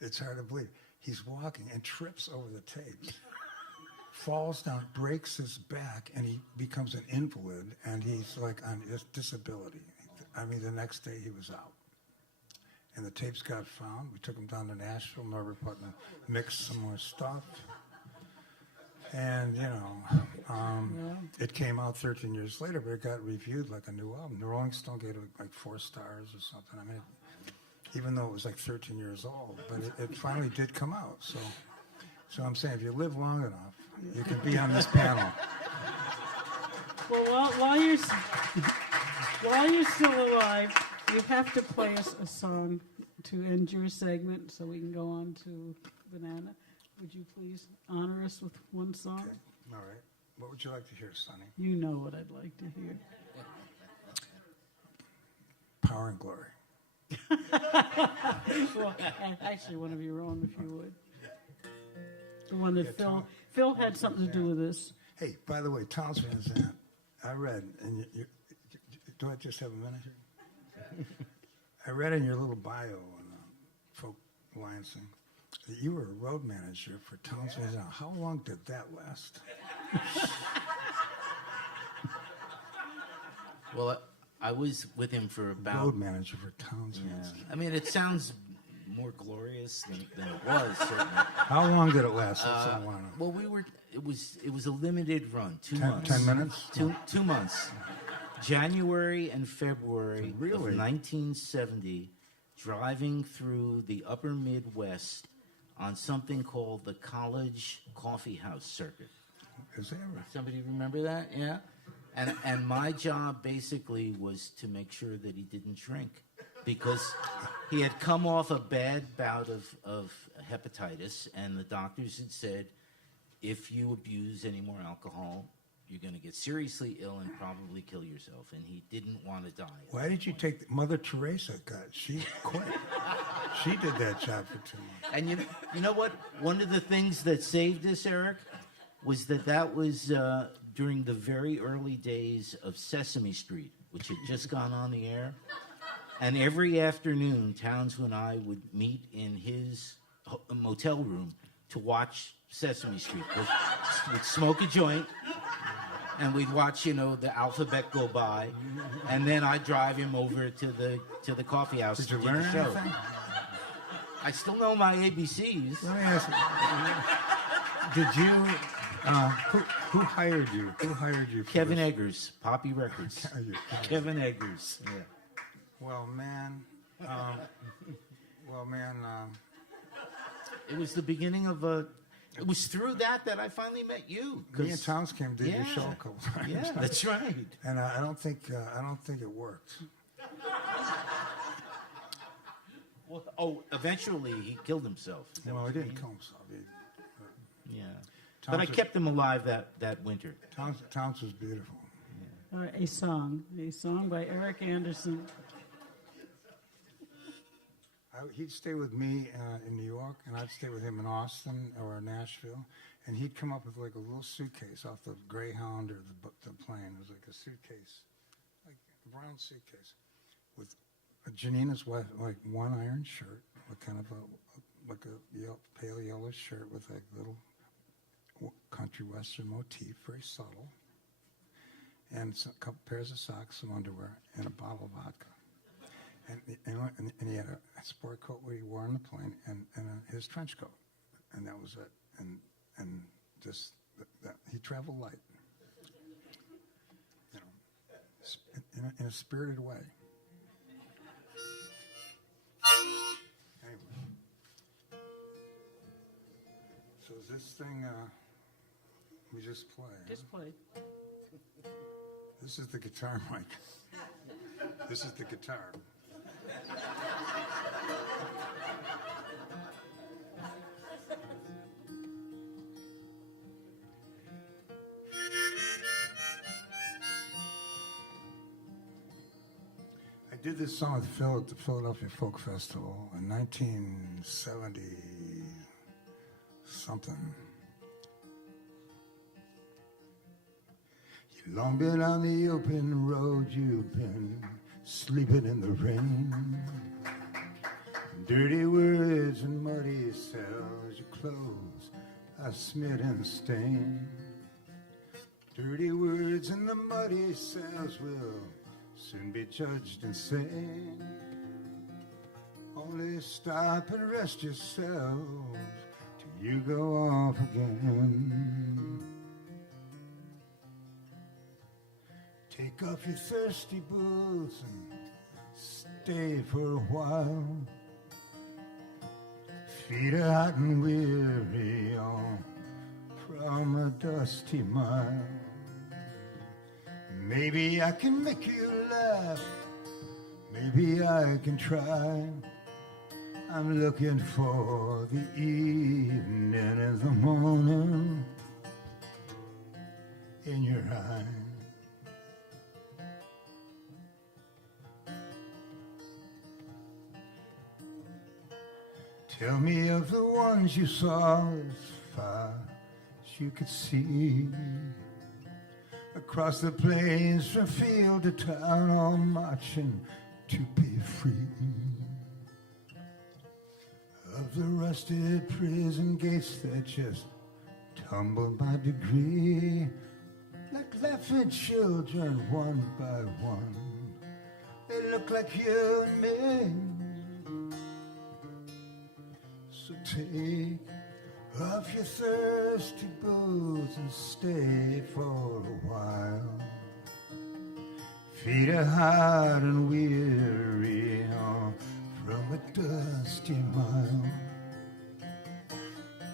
It's hard to believe. He's walking and trips over the tapes, falls down, breaks his back, and he becomes an invalid. And he's like on disability. I mean, the next day he was out. And the tapes got found. We took them down to Nashville. Norbert Putnam mixed some more stuff. And, you know, it came out 13 years later, but it got reviewed like a new album. The Rolling Stone gave it like 4 stars or something. I mean, even though it was like 13 years old, but it finally did come out. So I'm saying if you live long enough, you can be on this panel. Well, while you're still alive, you have to play us a song to end your segment so we can go on to Banana. Would you please honor us with one song? Okay. All right. What would you like to hear, Sonny? You know what I'd like to hear. Power and Glory. Well, actually, one of your own, if you would. The one that Phil had something to do with this. Hey, by the way, Townes Van Zandt, I read, and do I just have a minute here? I read in your little bio on Folk Alliance thing that you were a road manager for Townes Van Zandt. How long did that last? Well, I was with him for about... Road manager for Townes Van Zandt. I mean, it sounds more glorious than it was, certainly. How long did it last? That's all I want to know. Well, it was a limited run, 2 months. 10 minutes? 2 months. January and February Really? of 1970, driving through the upper Midwest on something called the College Coffee House Circuit. Is that right? Somebody remember that? Yeah. And my job basically was to make sure that he didn't drink, because he had come off a bad bout of hepatitis, and the doctors had said, if you abuse any more alcohol, you're going to get seriously ill and probably kill yourself. And he didn't want to die. Why did you take Mother Teresa? She quit. She did that job for 2 months. And you know what? One of the things that saved us, Eric, was that was during the very early days of Sesame Street, which had just gone on the air. And every afternoon, Townes and I would meet in his motel room to watch Sesame Street. We'd smoke a joint, and we'd watch, the alphabet go by, and then I'd drive him over to the coffee house. Did you to do learn the show. anything? I still know my ABCs. Let me ask you. Did you? Who hired you? Who hired you? For Kevin this? Eggers, Poppy Records. Kevin Eggers. Yeah. Well, man. It was the beginning of a. It was through that I finally met you. Me and Towns came did your show a couple times. Yeah, that's right. And I don't think it worked. Well, eventually he killed himself. Well, he didn't kill himself. Yeah. Towns But I kept him alive that winter. Towns was beautiful. A song by Eric Andersen. He'd stay with me in New York, and I'd stay with him in Austin or Nashville, and he'd come up with like a little suitcase off the Greyhound or the plane. It was like a suitcase, like a brown suitcase, with Janina's wife, like one iron shirt, with kind of a pale yellow shirt with a little country western motif, very subtle, and a couple pairs of socks, some underwear, and a bottle of vodka. And he had a sport coat where he wore on the plane, and his trench coat, and that was it. And just that he traveled light, in a spirited way. Anyway, so this thing we just play. Just play. This is the guitar mic. This is the guitar. I did this song with Phil at the Philadelphia Folk Festival in 1970 something. You've long been on the open road, you've been sleeping in the rain. Dirty words and muddy cells, your clothes are smeared and stained. Dirty words in the muddy cells will soon be judged insane. Only stop and rest yourselves till you go off again. Take off your thirsty boots and stay for a while. Feet are hot and weary on from a dusty mile. Maybe I can make you laugh, maybe I can try. I'm looking for the evening and the morning in your eyes. Tell me of the ones you saw as far as you could see. Across the plains from field to town, all marching to be free. Of the rusted prison gates that just tumbled by degree, like laughing children one by one. They look like you and me. So take off your thirsty boots and stay for a while. Feet are hot and weary from a dusty mile.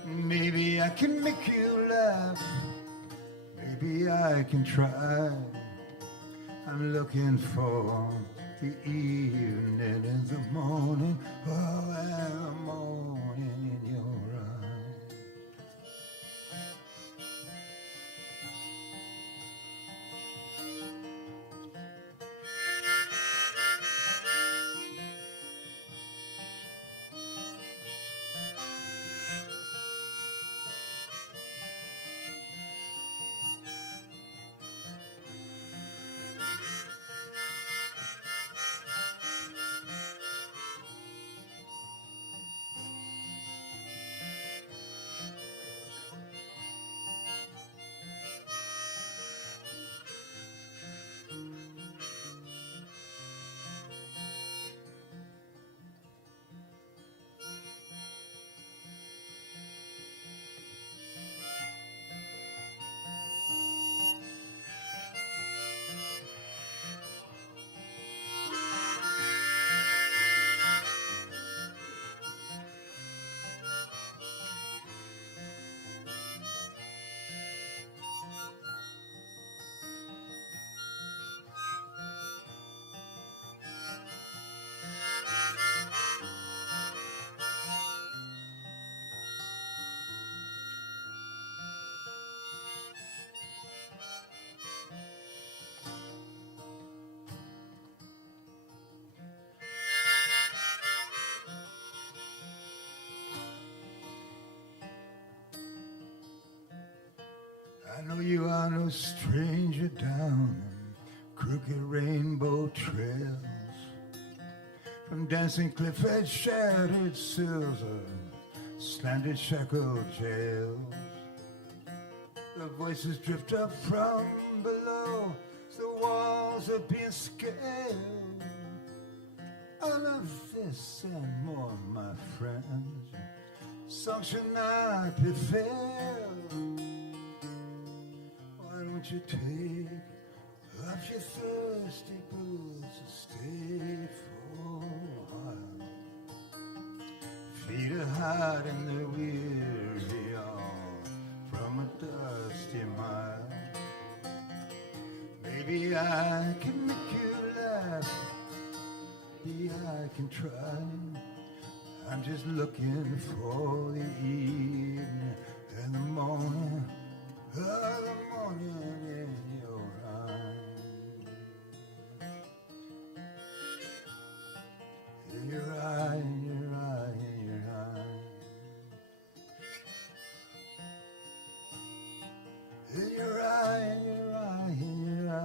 Maybe I can make you laugh, maybe I can try. I'm looking for the evening and the morning, oh, and the morning in your eyes. know you are no stranger down crooked rainbow trails, from dancing cliff edge shattered sills of slanted shackled jails. The voices drift up from below, the walls are being scaled. All of this and more, my friends, songs should not be failed. Why don't you take off your thirsty boots and stay for a while? Feet are hot and they're weary, all from a dusty mile. Maybe I can make you laugh, maybe I can try. I'm just looking for the evening and the morning, the morning in your eyes. In your eye, in your eye, in your eye. In your eye, in your eye, in your eye.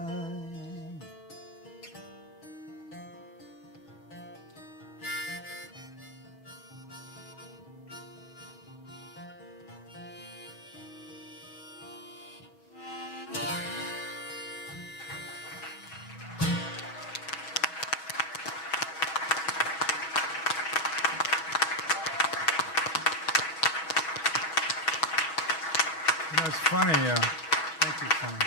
You know, it's funny. Thank you, Tony.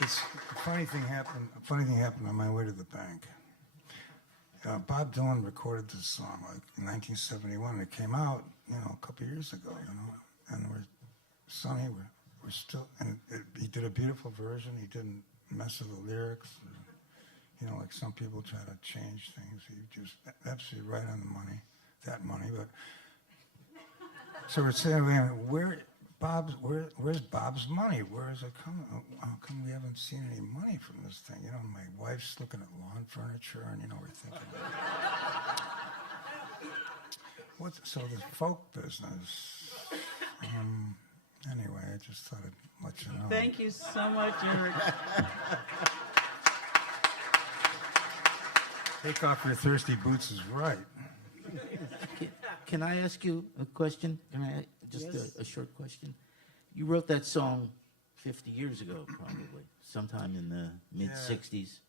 It's a funny thing happened. A funny thing happened on my way to the bank. Bob Dylan recorded this song like in 1971. It came out, a couple of years ago. And Sonny, we're still, and he did a beautiful version. He didn't mess with the lyrics. Like some people try to change things. He just absolutely right on the money. But so we're saying, where's Bob's money? Where is it coming? How come we haven't seen any money from this thing? My wife's looking at lawn furniture, and we're thinking, so the folk business. Anyway, I just thought I'd let you know. Thank you so much, Eric. Take off your thirsty boots is right. Can I ask you a question? Can I just Yes. a short question? You wrote that song 50 years ago, probably, sometime in the mid '60s.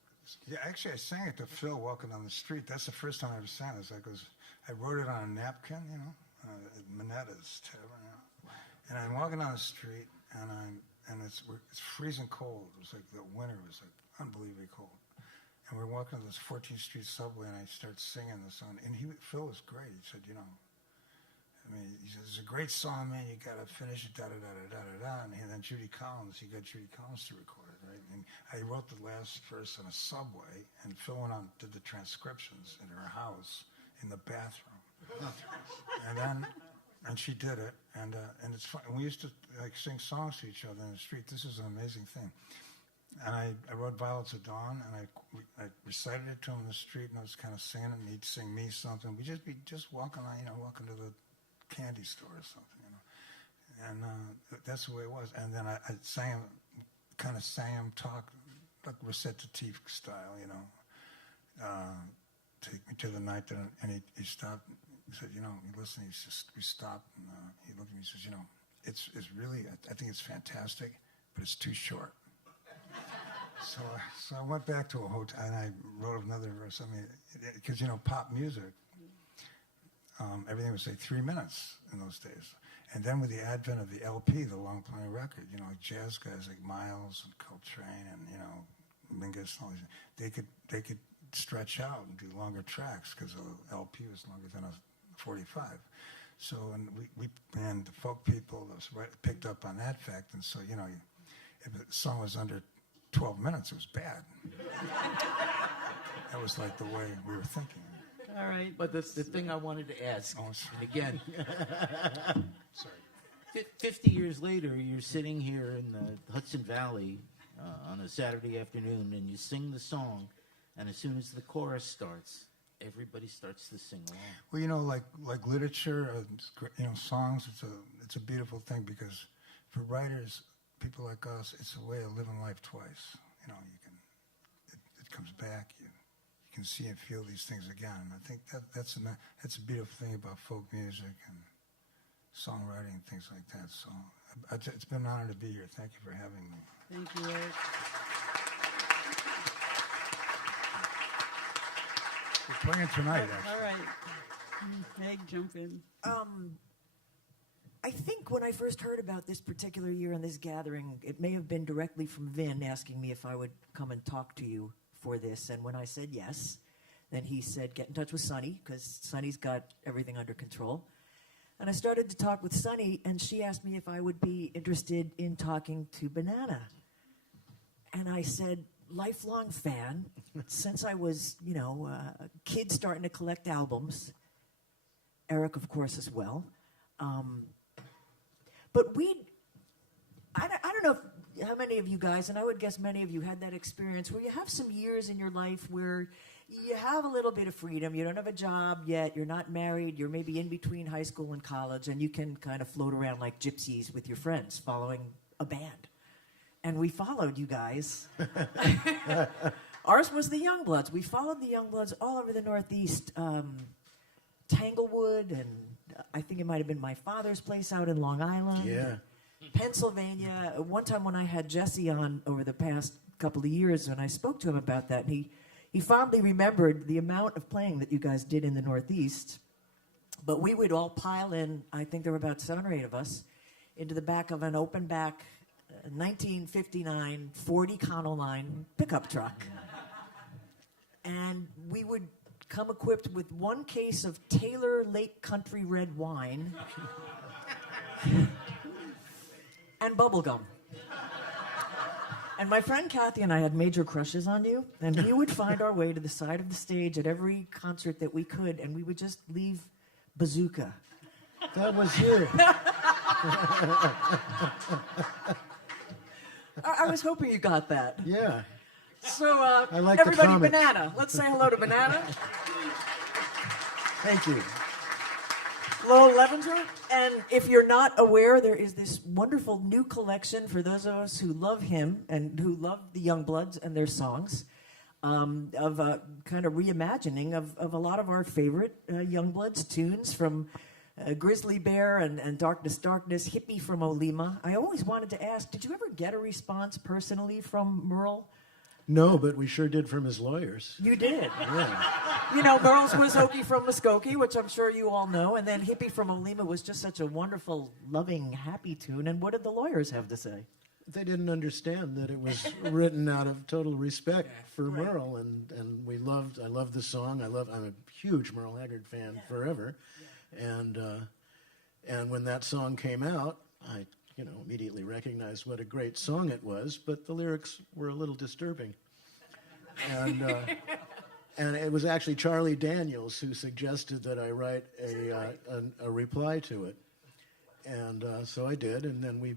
Yeah, actually, I sang it to Phil walking down the street. That's the first time I ever sang this. I wrote it on a napkin, at Minetta's Tavern. And I'm walking down the street, and it's freezing cold. It was like the winter was like unbelievably cold. And we're walking on this 14th Street subway, and I start singing the song. And Phil was great. He said, he said, it's a great song, man. You got to finish it, da-da-da-da-da-da-da. And then Judy Collins, he got Judy Collins to record it, right? And I wrote the last verse on a subway, and Phil went on and did the transcriptions in her house in the bathroom. And she did it, and it's fun. And we used to sing songs to each other in the street. This is an amazing thing. And I wrote Violets of Dawn, and I recited it to him in the street, and I was kind of singing it, and he'd sing me something. We'd just be walking on, walking to the candy store or something, And that's the way it was. And then I sang him talk, like recitative style, take me to the night that, and he stopped. He said, listen, we stopped, and he looked at me and says, it's really, I think it's fantastic, but it's too short. So I went back to a hotel, and I wrote another verse. Because, pop music, everything was, say, 3 minutes in those days. And then with the advent of the LP, the long-playing record, jazz guys like Miles and Coltrane and, Mingus and all these, they could stretch out and do longer tracks because the LP was longer than a 45. So, and and the folk people picked up on that fact, and so, if a song was under 12 minutes, it was bad. That was like the way we were thinking. All right. But the thing I wanted to ask, Oh, sorry. and again, Sorry. 50 years later, you're sitting here in the Hudson Valley on a Saturday afternoon, and you sing the song, and as soon as the chorus starts, everybody starts to sing along. Well, like literature, songs. It's a beautiful thing because for writers, people like us, it's a way of living life twice. You know, it comes back. You can see and feel these things again. I think that's a beautiful thing about folk music and songwriting and things like that. So it's been an honor to be here. Thank you for having me. Thank you, Eric. We're playing tonight, actually. All right. Meg, jump in. I think when I first heard about this particular year and this gathering, it may have been directly from Vin asking me if I would come and talk to you for this. And when I said yes, then he said, get in touch with Sunny, because Sunny's got everything under control. And I started to talk with Sunny, and she asked me if I would be interested in talking to Banana. And I said, lifelong fan, since I was, a kid starting to collect albums. Eric, of course, as well. But I don't know how many of you guys, and I would guess many of you had that experience where you have some years in your life where you have a little bit of freedom. You don't have a job yet. You're not married. You're maybe in between high school and college, and you can kind of float around like gypsies with your friends following a band. And we followed you guys. Ours was the Youngbloods. We followed the Youngbloods all over the Northeast. Tanglewood, and I think it might have been my father's place out in Long Island. Yeah. Pennsylvania. One time when I had Jesse on over the past couple of years, and I spoke to him about that, and he fondly remembered the amount of playing that you guys did in the Northeast. But we would all pile in, I think there were about 7 or 8 of us, into the back of an open back 1959 Ford Econoline pickup truck. And we would come equipped with 1 case of Taylor Lake Country Red wine and bubble gum. And my friend Kathy and I had major crushes on you, and we would find our way to the side of the stage at every concert that we could, and we would just leave bazooka. That was you. I was hoping you got that. Yeah. So, I like the everybody, comment. Banana. Let's say hello to Banana. Thank you. Lowell Levinger. And if you're not aware, there is this wonderful new collection for those of us who love him and who love the Youngbloods and their songs, of a kind of reimagining of a lot of our favorite Youngbloods tunes, from Grizzly Bear and Darkness, Darkness, Hippie from Olima. I always wanted to ask, did you ever get a response personally from Merle? No, but we sure did from his lawyers. You did. Yeah. Merle's was Hokey from Muskogee, which I'm sure you all know, and then Hippie from Olima was just such a wonderful, loving, happy tune. And what did the lawyers have to say? They didn't understand that it was written out of total respect for Merle, and I loved the song. I'm a huge Merle Haggard fan forever, and when that song came out, I immediately recognized what a great song it was, but the lyrics were a little disturbing, and it was actually Charlie Daniels who suggested that I write a reply to it, and so I did, and then we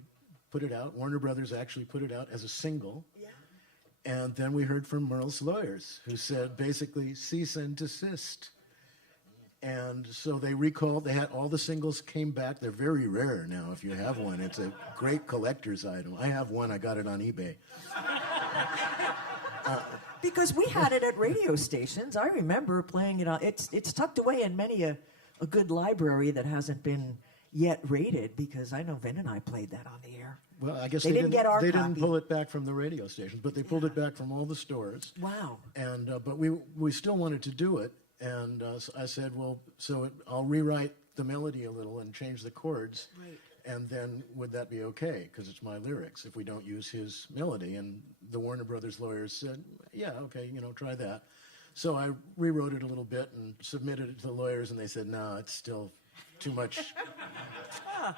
put it out. Warner Brothers actually put it out as a single. Yeah. And then we heard from Merle's lawyers, who said basically cease and desist. And so they had all the singles came back. They're very rare now if you have one. It's a great collector's item. I have one. I got it on eBay. Because we had it at radio stations. I remember playing it on. It's tucked away in many a good library that hasn't been yet rated, because I know Vin and I played that on the air. Well, I guess they didn't get our They copy. didn't pull it back from the radio stations, but they pulled it back from all the stores. Wow. And but we still wanted to do it, and so I said, well, I'll rewrite the melody a little and change the chords, Right. and then would that be okay? Because it's my lyrics if we don't use his melody. And the Warner Brothers lawyers said, yeah, okay, try that. So I rewrote it a little bit and submitted it to the lawyers, and they said, no, it's still too much,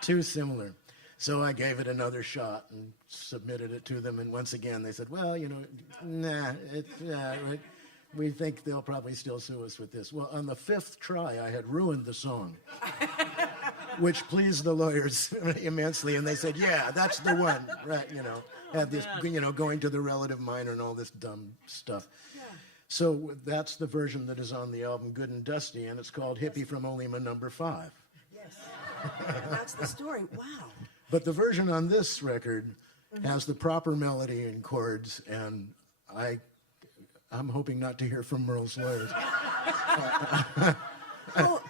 too similar. So I gave it another shot and submitted it to them, and once again they said, well, we think they'll probably still sue us with this. Well, on the 5th try, I had ruined the song, which pleased the lawyers immensely, and they said, yeah, that's the one, right, had this, going to the relative minor and all this dumb stuff. Yeah. So that's the version that is on the album Good and Dusty, and it's called Hippie from Olima No. 5. Yes. And that's the story. Wow. But the version on this record has the proper melody and chords, and I'm hoping not to hear from Merle's lawyers. Well,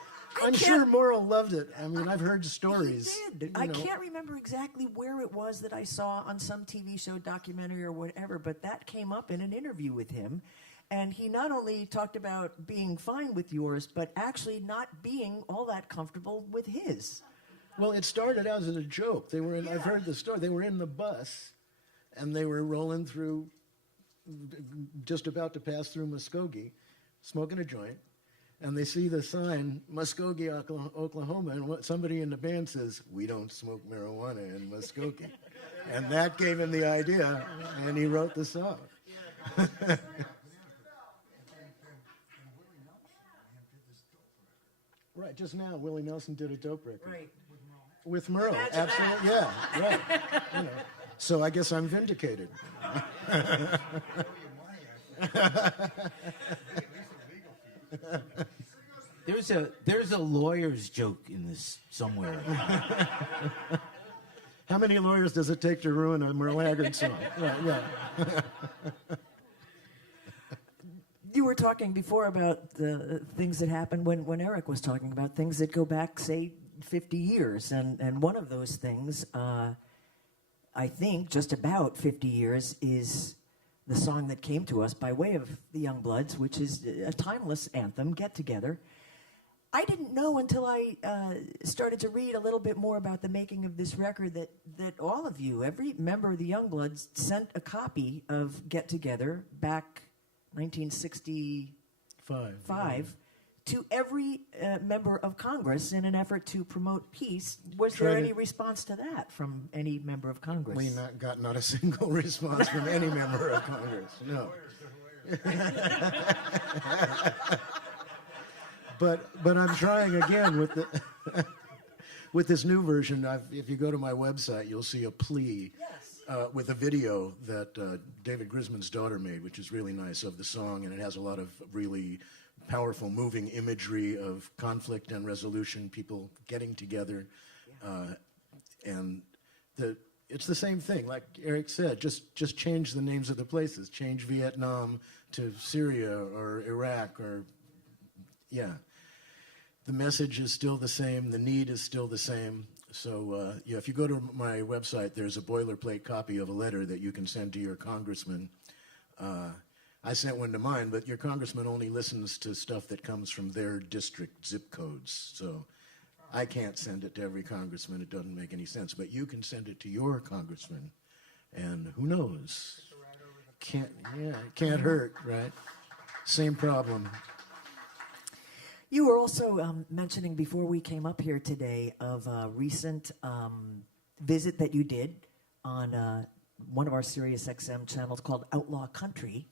I'm sure Merle loved it. I mean, I've heard stories. He did. I can't remember exactly where it was that I saw on some TV show, documentary, or whatever, but that came up in an interview with him. And he not only talked about being fine with yours, but actually not being all that comfortable with his. Well, it started out as a joke. They were in, I've heard the story. They were in the bus, and they were rolling through, just about to pass through Muskogee, smoking a joint. And they see the sign, Muskogee, Oklahoma, and somebody in the band says, "We don't smoke marijuana in Muskogee." And that gave him the idea, and he wrote the song. Right, just now, Willie Nelson did a dope record. Right. With Merle, absolutely, yeah, right. You know. So I guess I'm vindicated. There's a lawyer's joke in this somewhere. How many lawyers does it take to ruin a Merle Haggard song? Right, yeah. You were talking before about the things that happened when Eric was talking about things that go back, say, 50 years. And one of those things, I think, just about 50 years, is the song that came to us by way of the Youngbloods, which is a timeless anthem, Get Together. I didn't know until I started to read a little bit more about the making of this record that all of you, every member of the Youngbloods, sent a copy of Get Together back 1965 to every member of Congress in an effort to promote peace. Was there any response to that from any member of Congress? We got not a single response from any member of Congress, no. But I'm trying again with the with this new version. If you go to my website, you'll see a plea with a video that David Grisman's daughter made, which is really nice, of the song, and it has a lot of really powerful, moving imagery of conflict and resolution, people getting together, and it's the same thing. Like Eric said, just change the names of the places. Change Vietnam to Syria or Iraq or. Yeah, the message is still the same. The need is still the same. So, if you go to my website, there's a boilerplate copy of a letter that you can send to your congressman. I sent one to mine, but your congressman only listens to stuff that comes from their district zip codes. So I can't send it to every congressman. It doesn't make any sense. But you can send it to your congressman. And who knows? Can't hurt, right? Same problem. You were also mentioning before we came up here today of a recent visit that you did on one of our Sirius XM channels called Outlaw Country.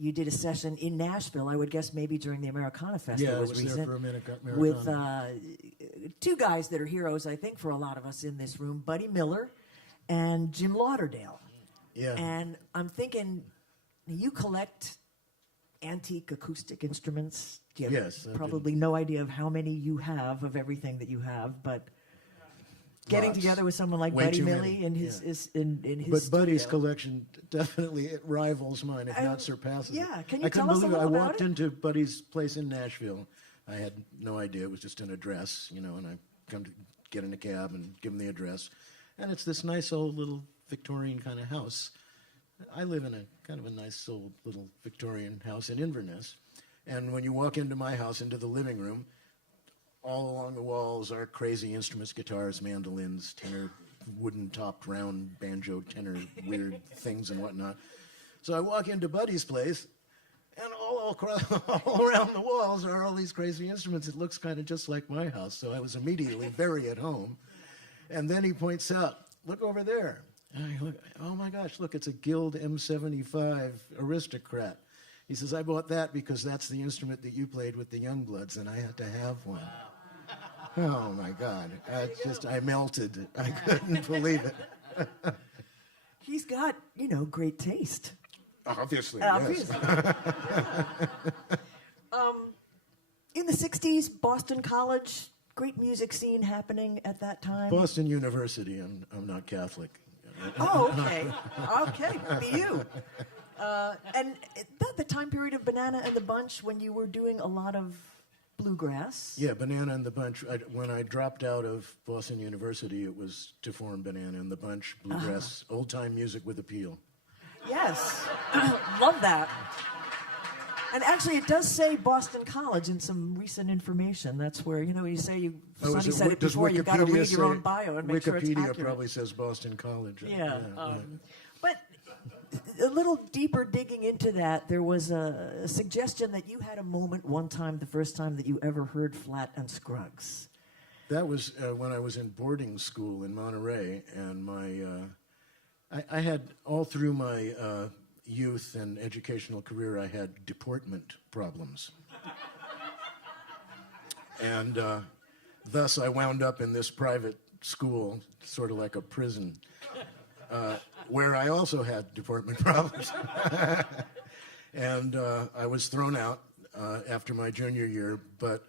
You did a session in Nashville, I would guess maybe during the Americana Fest. Yeah, that was I was recent, there for a minute. with two guys that are heroes, I think, for a lot of us in this room, Buddy Miller and Jim Lauderdale. Yeah. And I'm thinking, you collect antique acoustic instruments. You have Yes, I probably no idea of how many you have of everything that you have, but getting Lots. together with someone like Way Buddy too Millie many, in his in his But Buddy's studio. collection definitely it rivals mine, if not surpasses it. yeah, can you I couldn't tell us a believe it. I little about walked it? into Buddy's place in Nashville. I had no idea. It was just an address, and I come to get in a cab and give him the address. And it's this nice old little Victorian kind of house. I live in a kind of a nice old little Victorian house in Inverness. And when you walk into my house, into the living room, all along the walls are crazy instruments, guitars, mandolins, tenor, wooden-topped round banjo, tenor, weird things and whatnot. So I walk into Buddy's place, and all around the walls are all these crazy instruments. It looks kind of just like my house, so I was immediately very at home. And then he points out, look over there. And I look, oh my gosh, look, it's a Guild M75 Aristocrat. He says, I bought that because that's the instrument that you played with the Youngbloods, and I had to have one. Oh my God, I melted. I couldn't believe it. He's got, great taste. Obviously, Obviously. yes. In the 60s, Boston College great music scene happening at that time? Boston University. I'm not Catholic. Oh, okay. Okay, be you. And that the time period of Banana and the Bunch when you were doing a lot of bluegrass? Yeah, Banana and the Bunch. When I dropped out of Boston University, it was to form Banana and the Bunch, bluegrass, old-time music with appeal. Yes. Love that. And actually, it does say Boston College in some recent information. That's where, you say Sonny said it does before, you've got to Wikipedia read your say- own bio and make sure it's Wikipedia accurate. probably says Boston College. Yeah. Right. But a little deeper digging into that, there was a suggestion that you had a moment one time, the first time that you ever heard Flat and Scruggs. That was when I was in boarding school in Monterey, and I had all through my youth and educational career, I had deportment problems, and thus I wound up in this private school, sort of like a prison, where I also had deportment problems, and I was thrown out after my junior year, but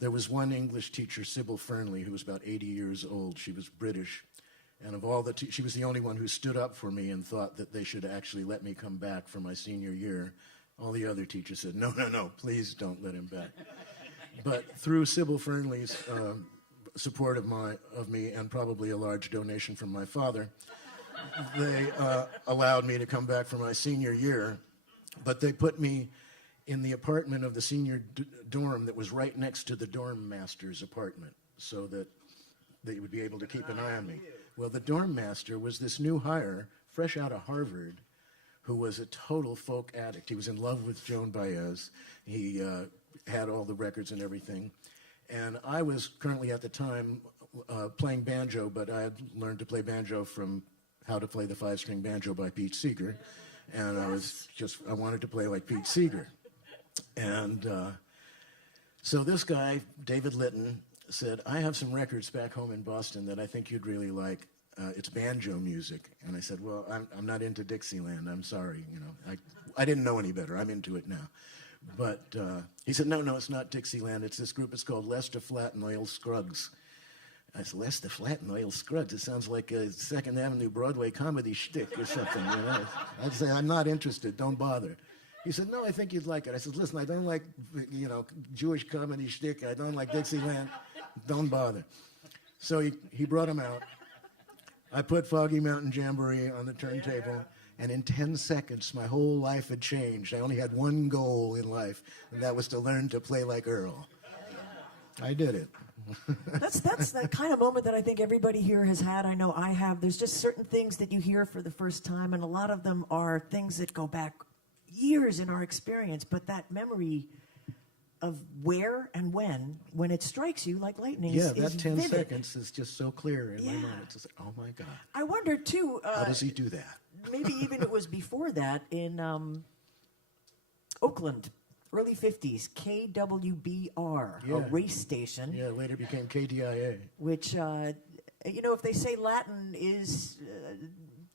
there was one English teacher, Sybil Fernley, who was about 80 years old. She was British. And of all the she was the only one who stood up for me and thought that they should actually let me come back for my senior year. All the other teachers said, no, please don't let him back. But through Sybil Fernley's support of me and probably a large donation from my father, they allowed me to come back for my senior year. But they put me in the apartment of the senior dorm that was right next to the dorm master's apartment so that they would be able to keep an eye on me. Well, the dorm master was this new hire, fresh out of Harvard, who was a total folk addict. He was in love with Joan Baez. He had all the records and everything. And I was currently at the time playing banjo, but I had learned to play banjo from How to Play the Five-String Banjo by Pete Seeger. And I wanted to play like Pete Seeger. And so this guy, David Litton, said, I have some records back home in Boston that I think you'd really like. It's banjo music. And I said, well, I'm not into Dixieland. I'm sorry. I didn't know any better. I'm into it now. But he said, no, it's not Dixieland. It's this group. It's called Lester Flat and Oil Scruggs. I said, Lester Flat and Oil Scruggs. It sounds like a Second Avenue Broadway comedy shtick or something. I'd say, I'm not interested. Don't bother. He said, no, I think you'd like it. I said, listen, I don't like, Jewish comedy shtick. I don't like Dixieland. Don't bother. So he brought him out. I put Foggy Mountain Jamboree on the turntable, and in 10 seconds, my whole life had changed. I only had one goal in life, and that was to learn to play like Earl. I did it. That's the kind of moment that I think everybody here has had. I know I have. There's just certain things that you hear for the first time, and a lot of them are things that go back years in our experience, but that memory of where and when it strikes you like lightning is that 10 vivid. seconds is just so clear in my Yeah. mind. It's just like, oh my God. I wonder too, How does he do that? maybe even it was before that in Oakland, early 50s, KWBR, a Yeah. race station, Yeah, later became KDIA. which, if they say Latin is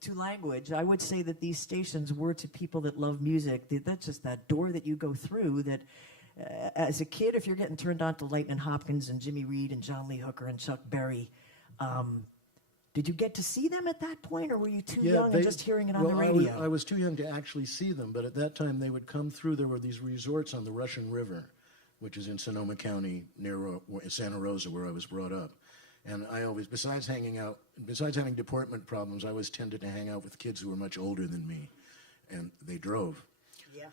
to language, I would say that these stations were to people that love music. That's just that door that you go through that as a kid, if you're getting turned on to Lightnin' Hopkins and Jimmy Reed and John Lee Hooker and Chuck Berry, did you get to see them at that point, or were you too young and just hearing it on the radio? I was too young to actually see them, but at that time they would come through. There were these resorts on the Russian River, which is in Sonoma County near Santa Rosa, where I was brought up. And I always, besides having deportment problems, I always tended to hang out with kids who were much older than me, and they drove. Yeah.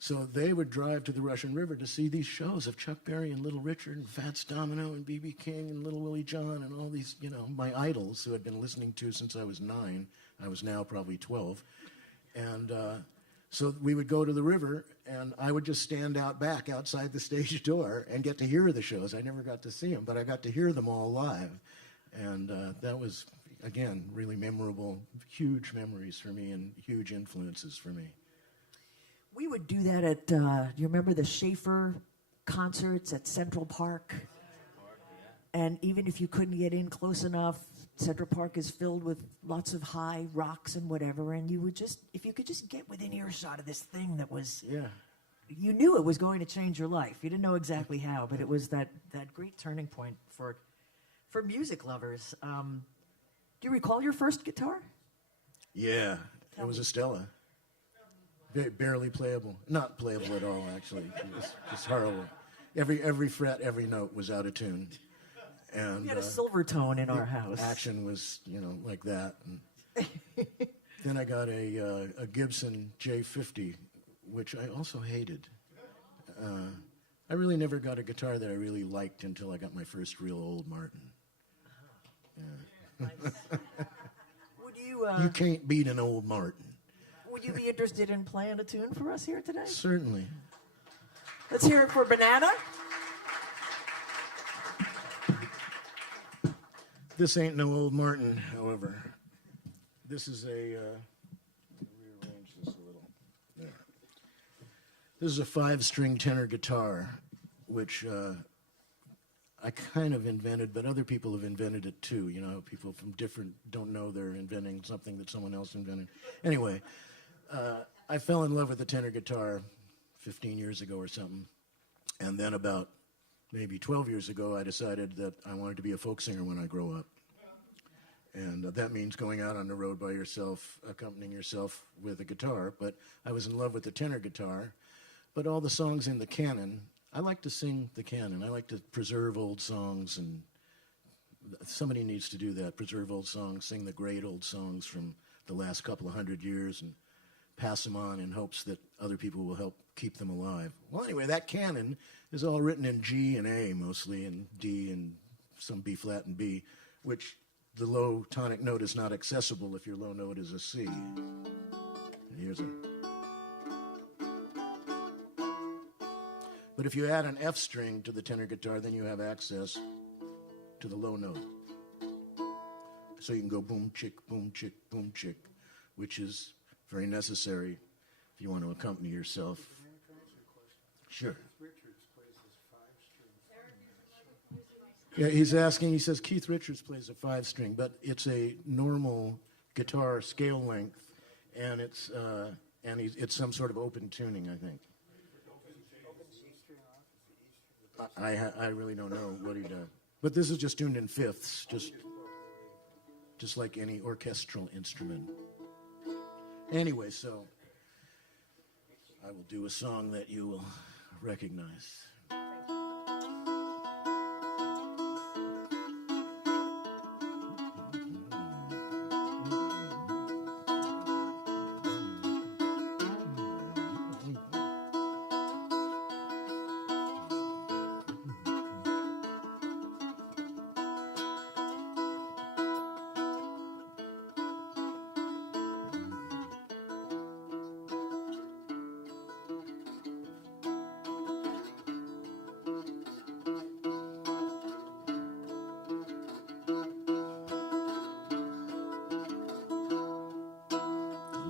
So they would drive to the Russian River to see these shows of Chuck Berry and Little Richard and Fats Domino and B.B. King and Little Willie John and all these, my idols who I'd been listening to since I was 9. I was now probably 12. And so we would go to the river, and I would just stand out back outside the stage door and get to hear the shows. I never got to see them, but I got to hear them all live. And that was, again, really memorable, huge memories for me and huge influences for me. We would do that at, you remember the Schaefer concerts at Central Park? And even if you couldn't get in close enough, Central Park is filled with lots of high rocks and whatever, and you would just, if you could just get within earshot of this thing that was you knew it was going to change your life. You didn't know exactly how, but it was that great turning point for music lovers. Do you recall your first guitar? Yeah, it was a Stella. Barely playable. Not playable at all, actually. It was just horrible. Every fret, every note was out of tune. And We had a silver tone in our house. action was, like that. And then I got a Gibson J50, which I also hated. I really never got a guitar that I really liked until I got my first real old Martin. Nice. Would You can't beat an old Martin. would you be interested in playing a tune for us here today? Certainly. Let's hear it for Banana. This ain't no old Martin, however. This is rearrange this a little. There. This is a 5-string tenor guitar, which I kind of invented, but other people have invented it too. People from different don't know they're inventing something that someone else invented. Anyway, I fell in love with the tenor guitar 15 years ago or something. And then about maybe 12 years ago, I decided that I wanted to be a folk singer when I grow up. And that means going out on the road by yourself, accompanying yourself with a guitar. But I was in love with the tenor guitar. But all the songs in the canon, I like to sing the canon. I like to preserve old songs, and somebody needs to do that, preserve old songs, sing the great old songs from the last couple of 100 years and pass them on in hopes that other people will help keep them alive. Well, anyway, that canon is all written in G and A mostly, and D and some B flat and B, which the low tonic note is not accessible if your low note is a C. And here's a... But if you add an F string to the tenor guitar, then you have access to the low note. So you can go boom, chick, boom, chick, boom, chick, which is very necessary if you want to accompany yourself. Sure. Yeah, he's asking, he says Keith Richards plays a 5-string, but it's a normal guitar scale length, and it's some sort of open tuning, I think. I really don't know what he does. But this is just tuned in fifths, just like any orchestral instrument. Anyway, so I will do a song that you will recognize.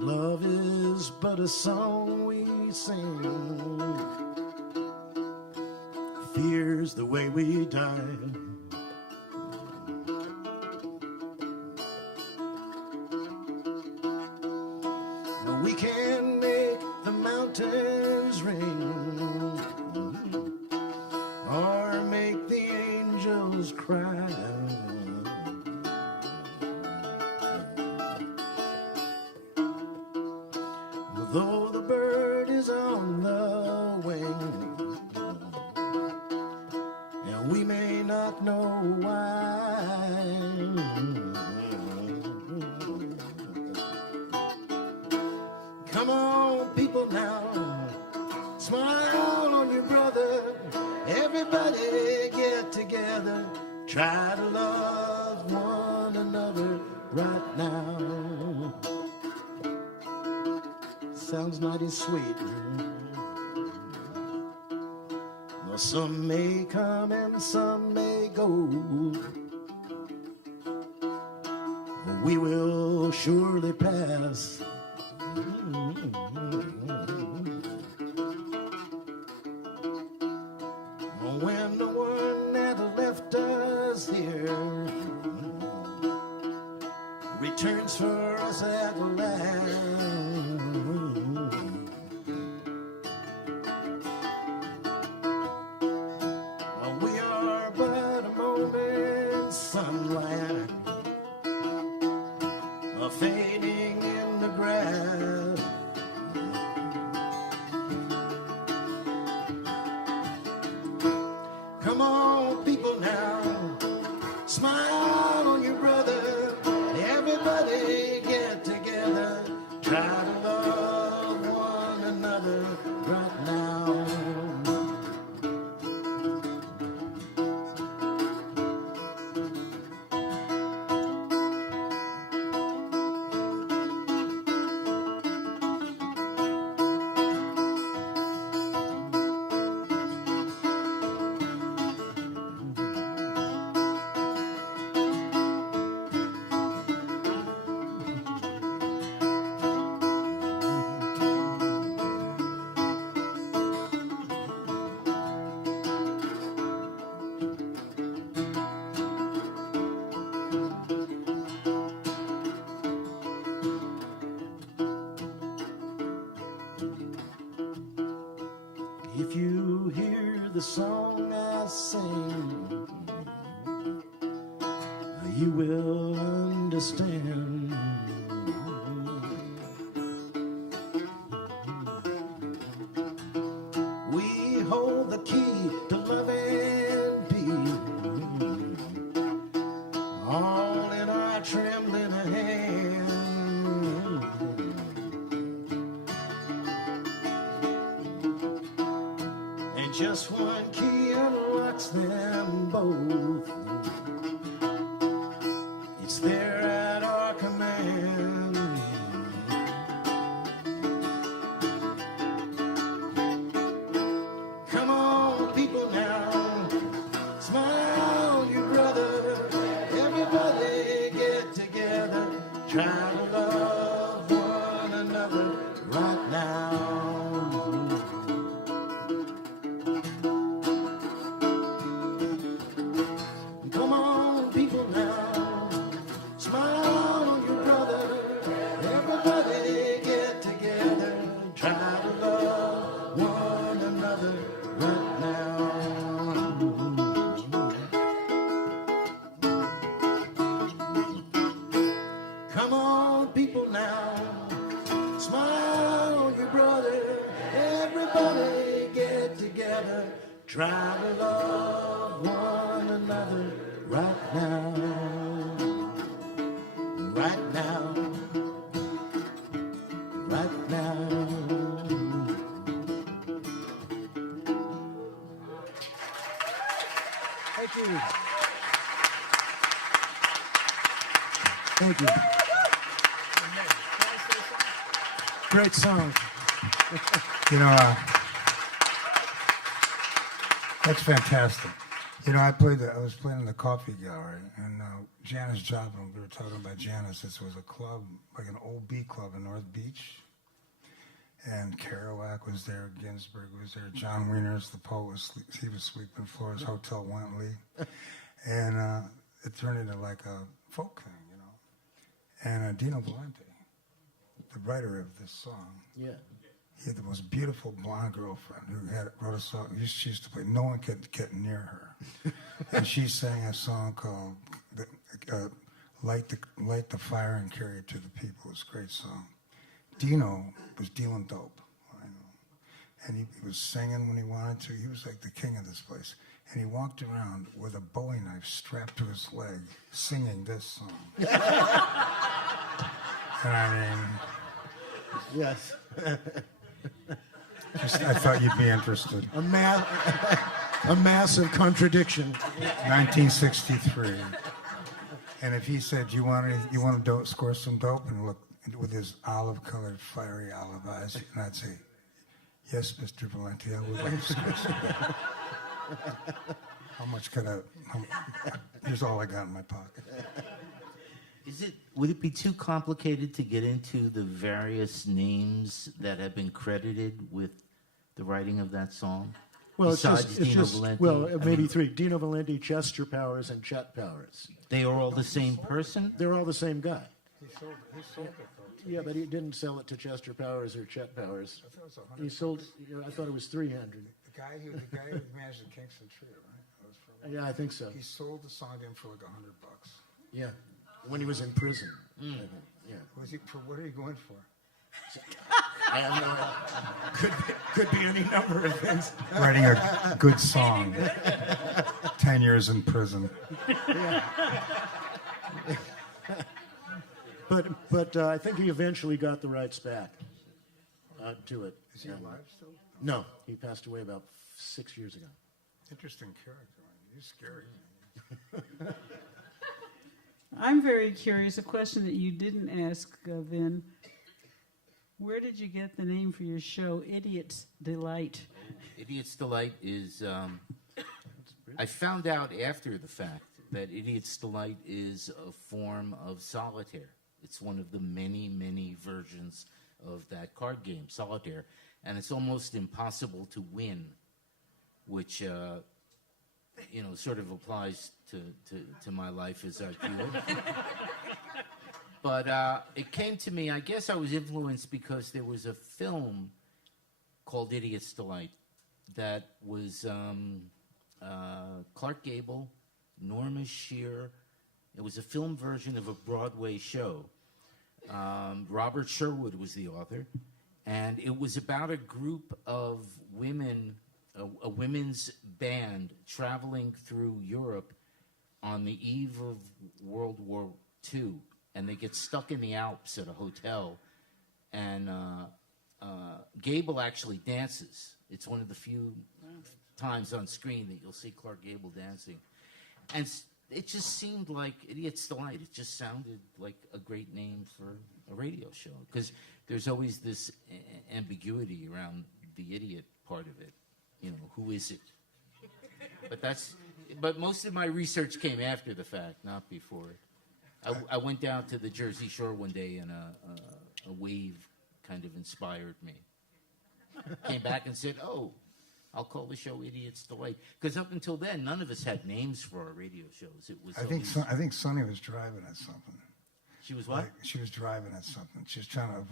Love is but a song we sing. Fear's the way we die. We can make the mountains ring, or make the angels cry. Though the bird is on the wing, and we may not know why. Come on, people now, smile on your brother. Everybody get together, try to love one another right now. Sounds mighty sweet. Well, some may come and some may go, but we will surely pass. When the one that left us here returns for us at last, sunlight are fading in the grass. Come on, people now, smile on your brother. Everybody get together, try to love one another right now. If you hear the song I sing, you will understand. We hold the key to love and peace, all in our trembling hand. And just one key unlocks them both. It's there at our command. Come on, people now, smile on your brother. Everybody get together, try to love one another right now. Come on, people now, smile on your brother. Everybody get together, try to love one another right now. Come on, people now, smile on your brother. Everybody get together, try to love one another right now. Right now. Right now. Thank you. Thank you. Great song. You know, that's fantastic. You know, I was playing in the Coffee Gallery, and Janis Joplin, we were talking about Janis. This was a club, like an old beat club in North Beach. And Kerouac was there, Ginsberg was there, John Wieners, the poet, he was sweeping floors, Hotel Wentley. And it turned into like a folk thing, you know. And Dino Valente, the writer of this song, Yeah. he had the most beautiful blonde girlfriend who wrote a song. She used to play. No one could get near her, and she sang a song called "Light the Fire and Carry It to the People." It's a great song. Dino was dealing dope, I know, and he was singing when he wanted to. He was like the king of this place, and he walked around with a Bowie knife strapped to his leg, singing this song. And I mean, Yes. I thought you'd be interested. A massive contradiction. 1963. And if he said, you want to score some dope, and look with his olive-colored, fiery olive eyes, and I'd say, yes, Mr. Valente, I would like to score some dope. How much could I? Here's all I got in my pocket. Would it be too complicated to get into the various names that have been credited with the writing of that song? Well, Besides Dino Valente? maybe three. Dino Valente, Chester Powers, and Chet Powers. They are all the same person? They're all the same guy. He sold it, though. Yeah, but he didn't sell it to Chester Powers or Chet Powers. I thought it was 100. He sold, I thought it was 300. The guy who managed the Kingston Trio, right? That was from Yeah, I think so. He sold the song to him for like $100. Yeah, when he was in prison. I think. Yeah, Was he for? What are you going for? I have no idea. Could be any number of things. Writing a good song. 10 years in prison. But I think he eventually got the rights back to it. Is he alive still? No, he passed away about 6 years ago. Interesting character. He's scary. I'm very curious, a question that you didn't ask, Vin. Where did you get the name for your show, Idiot's Delight? Idiot's Delight is, I found out after the fact that Idiot's Delight is a form of solitaire. It's one of the many, many versions of that card game, solitaire. And it's almost impossible to win, which, sort of applies to my life as I feel it. But it came to me, I guess I was influenced because there was a film called Idiot's Delight that was Clark Gable, Norma Shear. It was a film version of a Broadway show. Robert Sherwood was the author. And it was about a group of women, a women's band traveling through Europe on the eve of World War II. And they get stuck in the Alps at a hotel. And Gable actually dances. It's one of the few times on screen that you'll see Clark Gable dancing. And it just seemed like Idiot's Delight. It just sounded like a great name for a radio show. Because there's always this ambiguity around the idiot part of it. Who is it? But most of my research came after the fact, not before it. I went down to the Jersey Shore one day, and a wave kind of inspired me. Came back and said, "Oh, I'll call the show Idiot's Delight." Because up until then, none of us had names for our radio shows. It was. I think Sonny was driving at something. She was what? She was driving at something. She was trying to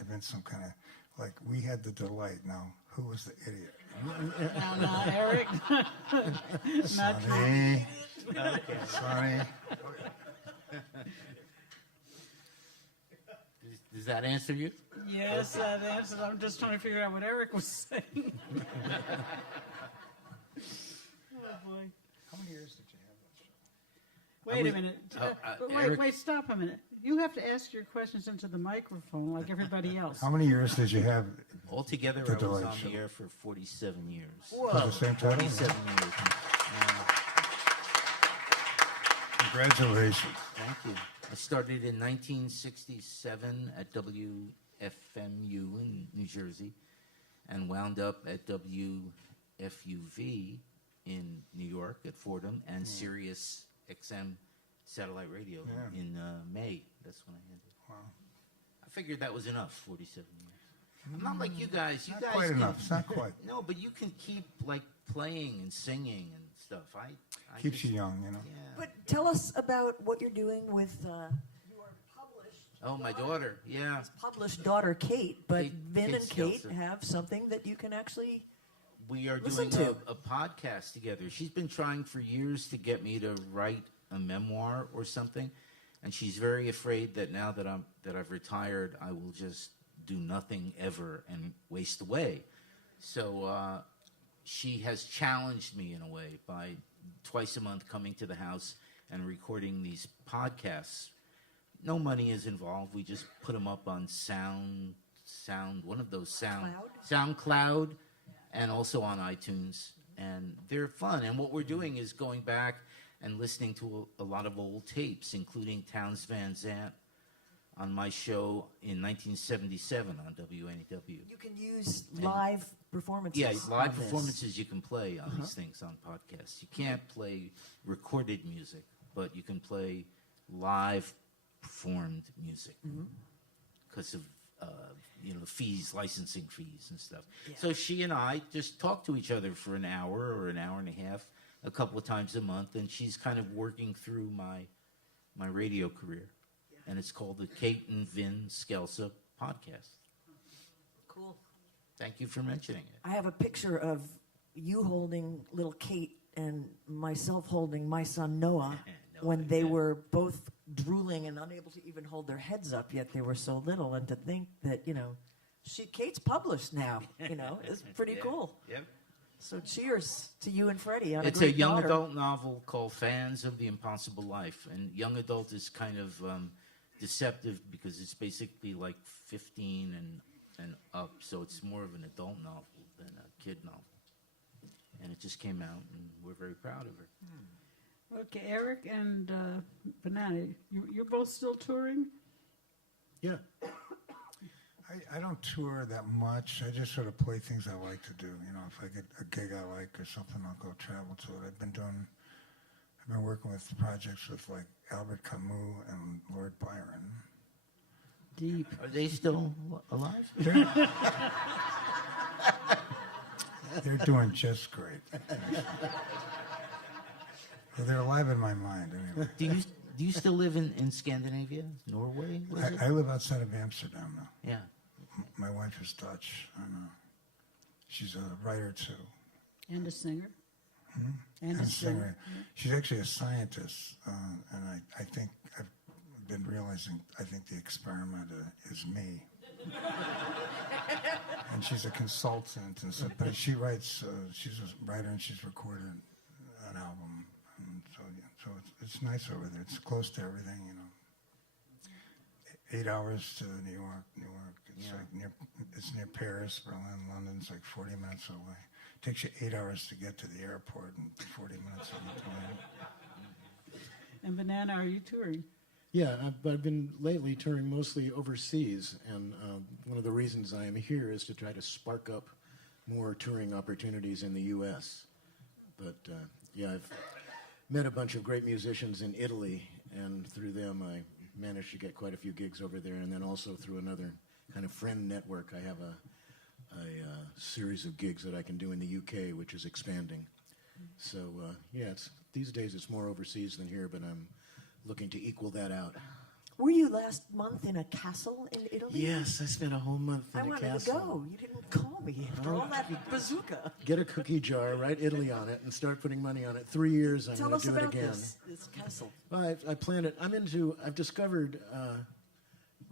invent some kind of, like, we had the delight. Now, who was the idiot? No, not Eric. Not Sonny. Sonny. Does that answer you? Yes, that answers. I'm just trying to figure out what Eric was saying. Oh, boy. How many years did you have that show? Wait a minute. Eric- Wait, stop a minute. You have to ask your questions into the microphone like everybody else. How many years did you have? Altogether, The I was Delight on Show. the air for 47 years. Was the same title? 47 years. Congratulations. Thank you. I started in 1967 at WFMU in New Jersey and wound up at WFUV in New York at Fordham and Sirius XM satellite radio in May. That's when I ended. Wow. I figured that was enough, 47 years. I'm not like you guys. You Not guys quite can, enough. It's not quite. No, but you can keep like playing and singing and stuff. I Keeps just- you young, you know. Yeah. But tell us about what you're doing with your published. Oh, my daughter. Yeah. Published daughter Kate, but Vin Kate and Kate Scelsa. have something that you can actually. We are Listen doing to. a podcast together. She's been trying for years to get me to write a memoir or something, and she's very afraid that now that I've retired, I will just do nothing ever and waste away. So she has challenged me in a way by twice a month coming to the house and recording these podcasts. No money is involved. We just put them up on one of those SoundCloud, and also on iTunes. And they're fun. And what we're doing is going back and listening to a lot of old tapes, including Townes Van Zandt on my show in 1977 on WNEW. You can use live performances. Yeah, live on this. performances you can play on these things on podcasts. You can't play recorded music, but you can play live performed music because of fees, licensing fees and stuff. Yeah. So she and I just talk to each other for an hour or an hour and a half, a couple of times a month, and she's kind of working through my radio career. And it's called the Kate and Vin Scelsa podcast. Cool. Thank you for mentioning it. I have a picture of you holding little Kate and myself holding my son Noah when they were both drooling and unable to even hold their heads up, yet they were so little. And to think that, Kate's published now, is pretty cool. Yep. So cheers to you and Freddie on It's a great a young daughter. adult novel called Fans of the Impossible Life. And young adult is kind of deceptive because it's basically like 15 and up. So it's more of an adult novel than a kid novel. And it just came out, and we're very proud of her. Okay, Eric and Banana, you're both still touring? Yeah. I don't tour that much. I just sort of play things I like to do. If I get a gig I like or something, I'll go travel to it. I've been working with projects with like Albert Camus and Lord Byron. Deep. Are they still alive? They're doing just great. Well, they're alive in my mind anyway. Do you still live in Scandinavia? Norway, was it? I live outside of Amsterdam now. Yeah. My wife is Dutch. I know. She's a writer too. And a singer? And a singer. She's actually a scientist, and I think I've been realizing, I think the experiment is me. And she's a consultant, and so, but she writes, she's a writer, and she's recorded an album. And so it's nice over there. It's close to everything, 8 hours to New York. It's it's near Paris, Berlin, London's like 40 minutes away. It takes you 8 hours to get to the airport and 40 minutes on the plane. And Banana, are you touring? Yeah, I've been lately touring mostly overseas, and one of the reasons I am here is to try to spark up more touring opportunities in the U.S. But I've met a bunch of great musicians in Italy, and through them I managed to get quite a few gigs over there, and then also through another kind of friend network, I have a series of gigs that I can do in the U.K., which is expanding. So, these days it's more overseas than here, but I'm looking to equal that out. Were you last month in a castle in Italy? Yes, I spent a whole month in I a wanted castle. to go. You didn't call me after all that bazooka. Get a cookie jar, write Italy on it, and start putting money on it. 3 years, I'm Tell going us to do it about again. this castle. Well, I planned it. I've discovered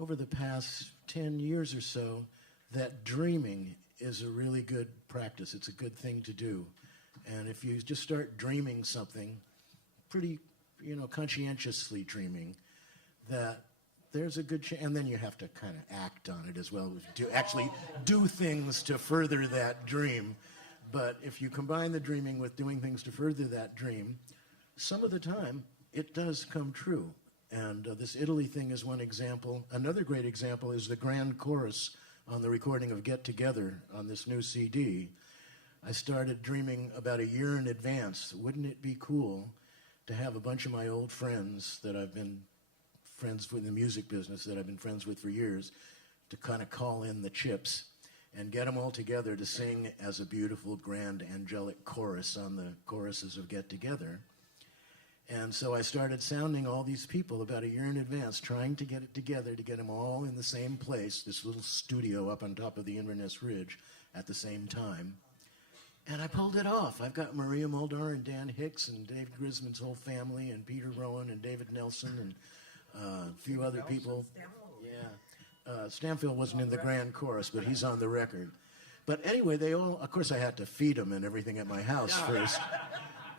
over the past 10 years or so that dreaming is a really good practice. It's a good thing to do. And if you just start dreaming something, pretty, conscientiously dreaming, that there's a good chance, and then you have to kind of act on it as well, to actually do things to further that dream. But if you combine the dreaming with doing things to further that dream, some of the time it does come true. And this Italy thing is one example. Another great example is the grand chorus on the recording of Get Together on this new CD. I started dreaming about a year in advance. Wouldn't it be cool to have a bunch of my old friends that I've been friends with in the music business, that I've been friends with for years, to kind of call in the chips and get them all together to sing as a beautiful, grand, angelic chorus on the choruses of Get Together. And so I started sounding all these people about a year in advance, trying to get it together, to get them all in the same place, this little studio up on top of the Inverness Ridge at the same time. And I pulled it off. I've got Maria Muldaur and Dan Hicks and Dave Grisman's whole family and Peter Rowan and David Nelson and a few other people. Yeah. Stamfield wasn't in the grand chorus, but he's on the record. But anyway, they all, of course I had to feed them and everything at my house first,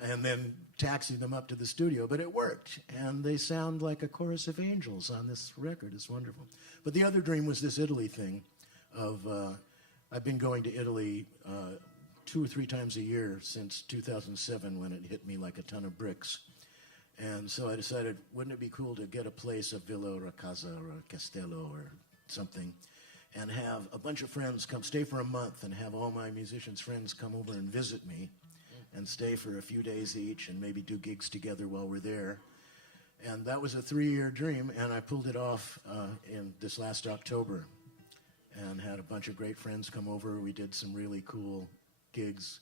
and then taxi them up to the studio, but it worked. And they sound like a chorus of angels on this record. It's wonderful. But the other dream was this Italy thing of, I've been going to Italy 2 or 3 times a year since 2007 when it hit me like a ton of bricks. And so I decided, wouldn't it be cool to get a place, a villa or a casa or a castello or something, and have a bunch of friends come stay for a month and have all my musicians' friends come over and visit me and stay for a few days each and maybe do gigs together while we're there. And that was a 3-year dream, and I pulled it off in this last October and had a bunch of great friends come over. We did some really cool gigs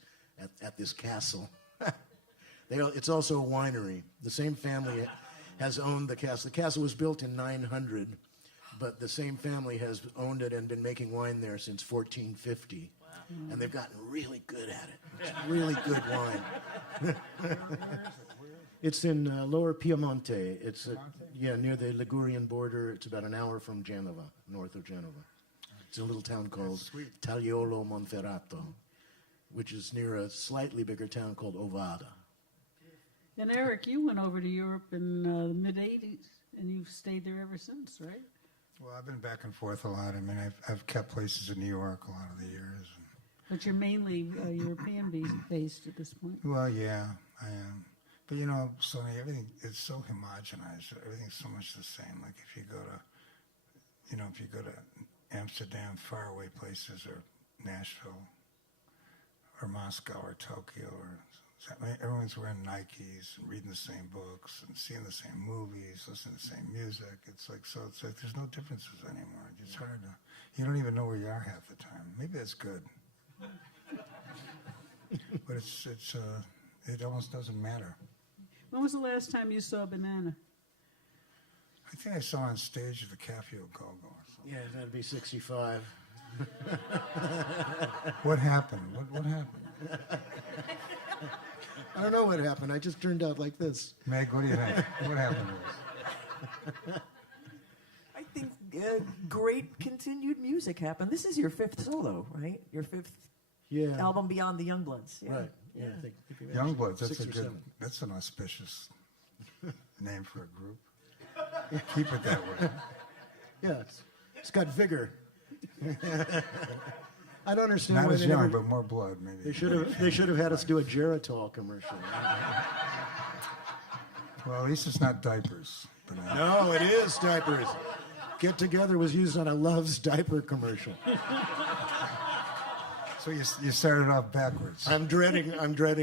at this castle. It's also a winery. The same family has owned the castle. The castle was built in 900, but the same family has owned it and been making wine there since 1450. Wow. And they've gotten really good at it. It's really good wine. It's in Lower Piemonte. It's near the Ligurian border. It's about an hour from Genova, north of Genova. It's a little town called Tagliolo Monferrato, which is near a slightly bigger town called Ovada. And Eric, you went over to Europe in the mid-'80s, and you've stayed there ever since, right? Well, I've been back and forth a lot. I mean, I've kept places in New York a lot of the years. But you're mainly European-based at this point. Well, yeah, I am. But you know, Sonny, everything is so homogenized. Everything's so much the same. Like if you go to Amsterdam, faraway places, or Nashville, or Moscow, or Tokyo, everyone's wearing Nikes and reading the same books and seeing the same movies, listening to the same music. It's like there's no differences anymore. It's hard to. You don't even know where you are half the time. Maybe that's good. But it almost doesn't matter. When was the last time you saw Banana? I think I saw on stage at the Cafe Go-Go or something. Yeah, that'd be 65. What happened? What happened? I don't know what happened. I just turned out like this. Meg, what do you think? What happened to us? I think great continued music happened. This is your fifth solo, right? Your fifth album beyond the Youngbloods. Yeah. Right. Yeah, I think Youngbloods, that's 6 or 7. That's an auspicious name for a group. Keep it that way. Yeah, it's got vigor. I don't understand Not why as they young, never, but more blood, maybe. They should have had us do a Geritol commercial. Well, at least it's not diapers. But, No, it is diapers. Get Together was used on a Love's diaper commercial. So you started off backwards. I'm dreading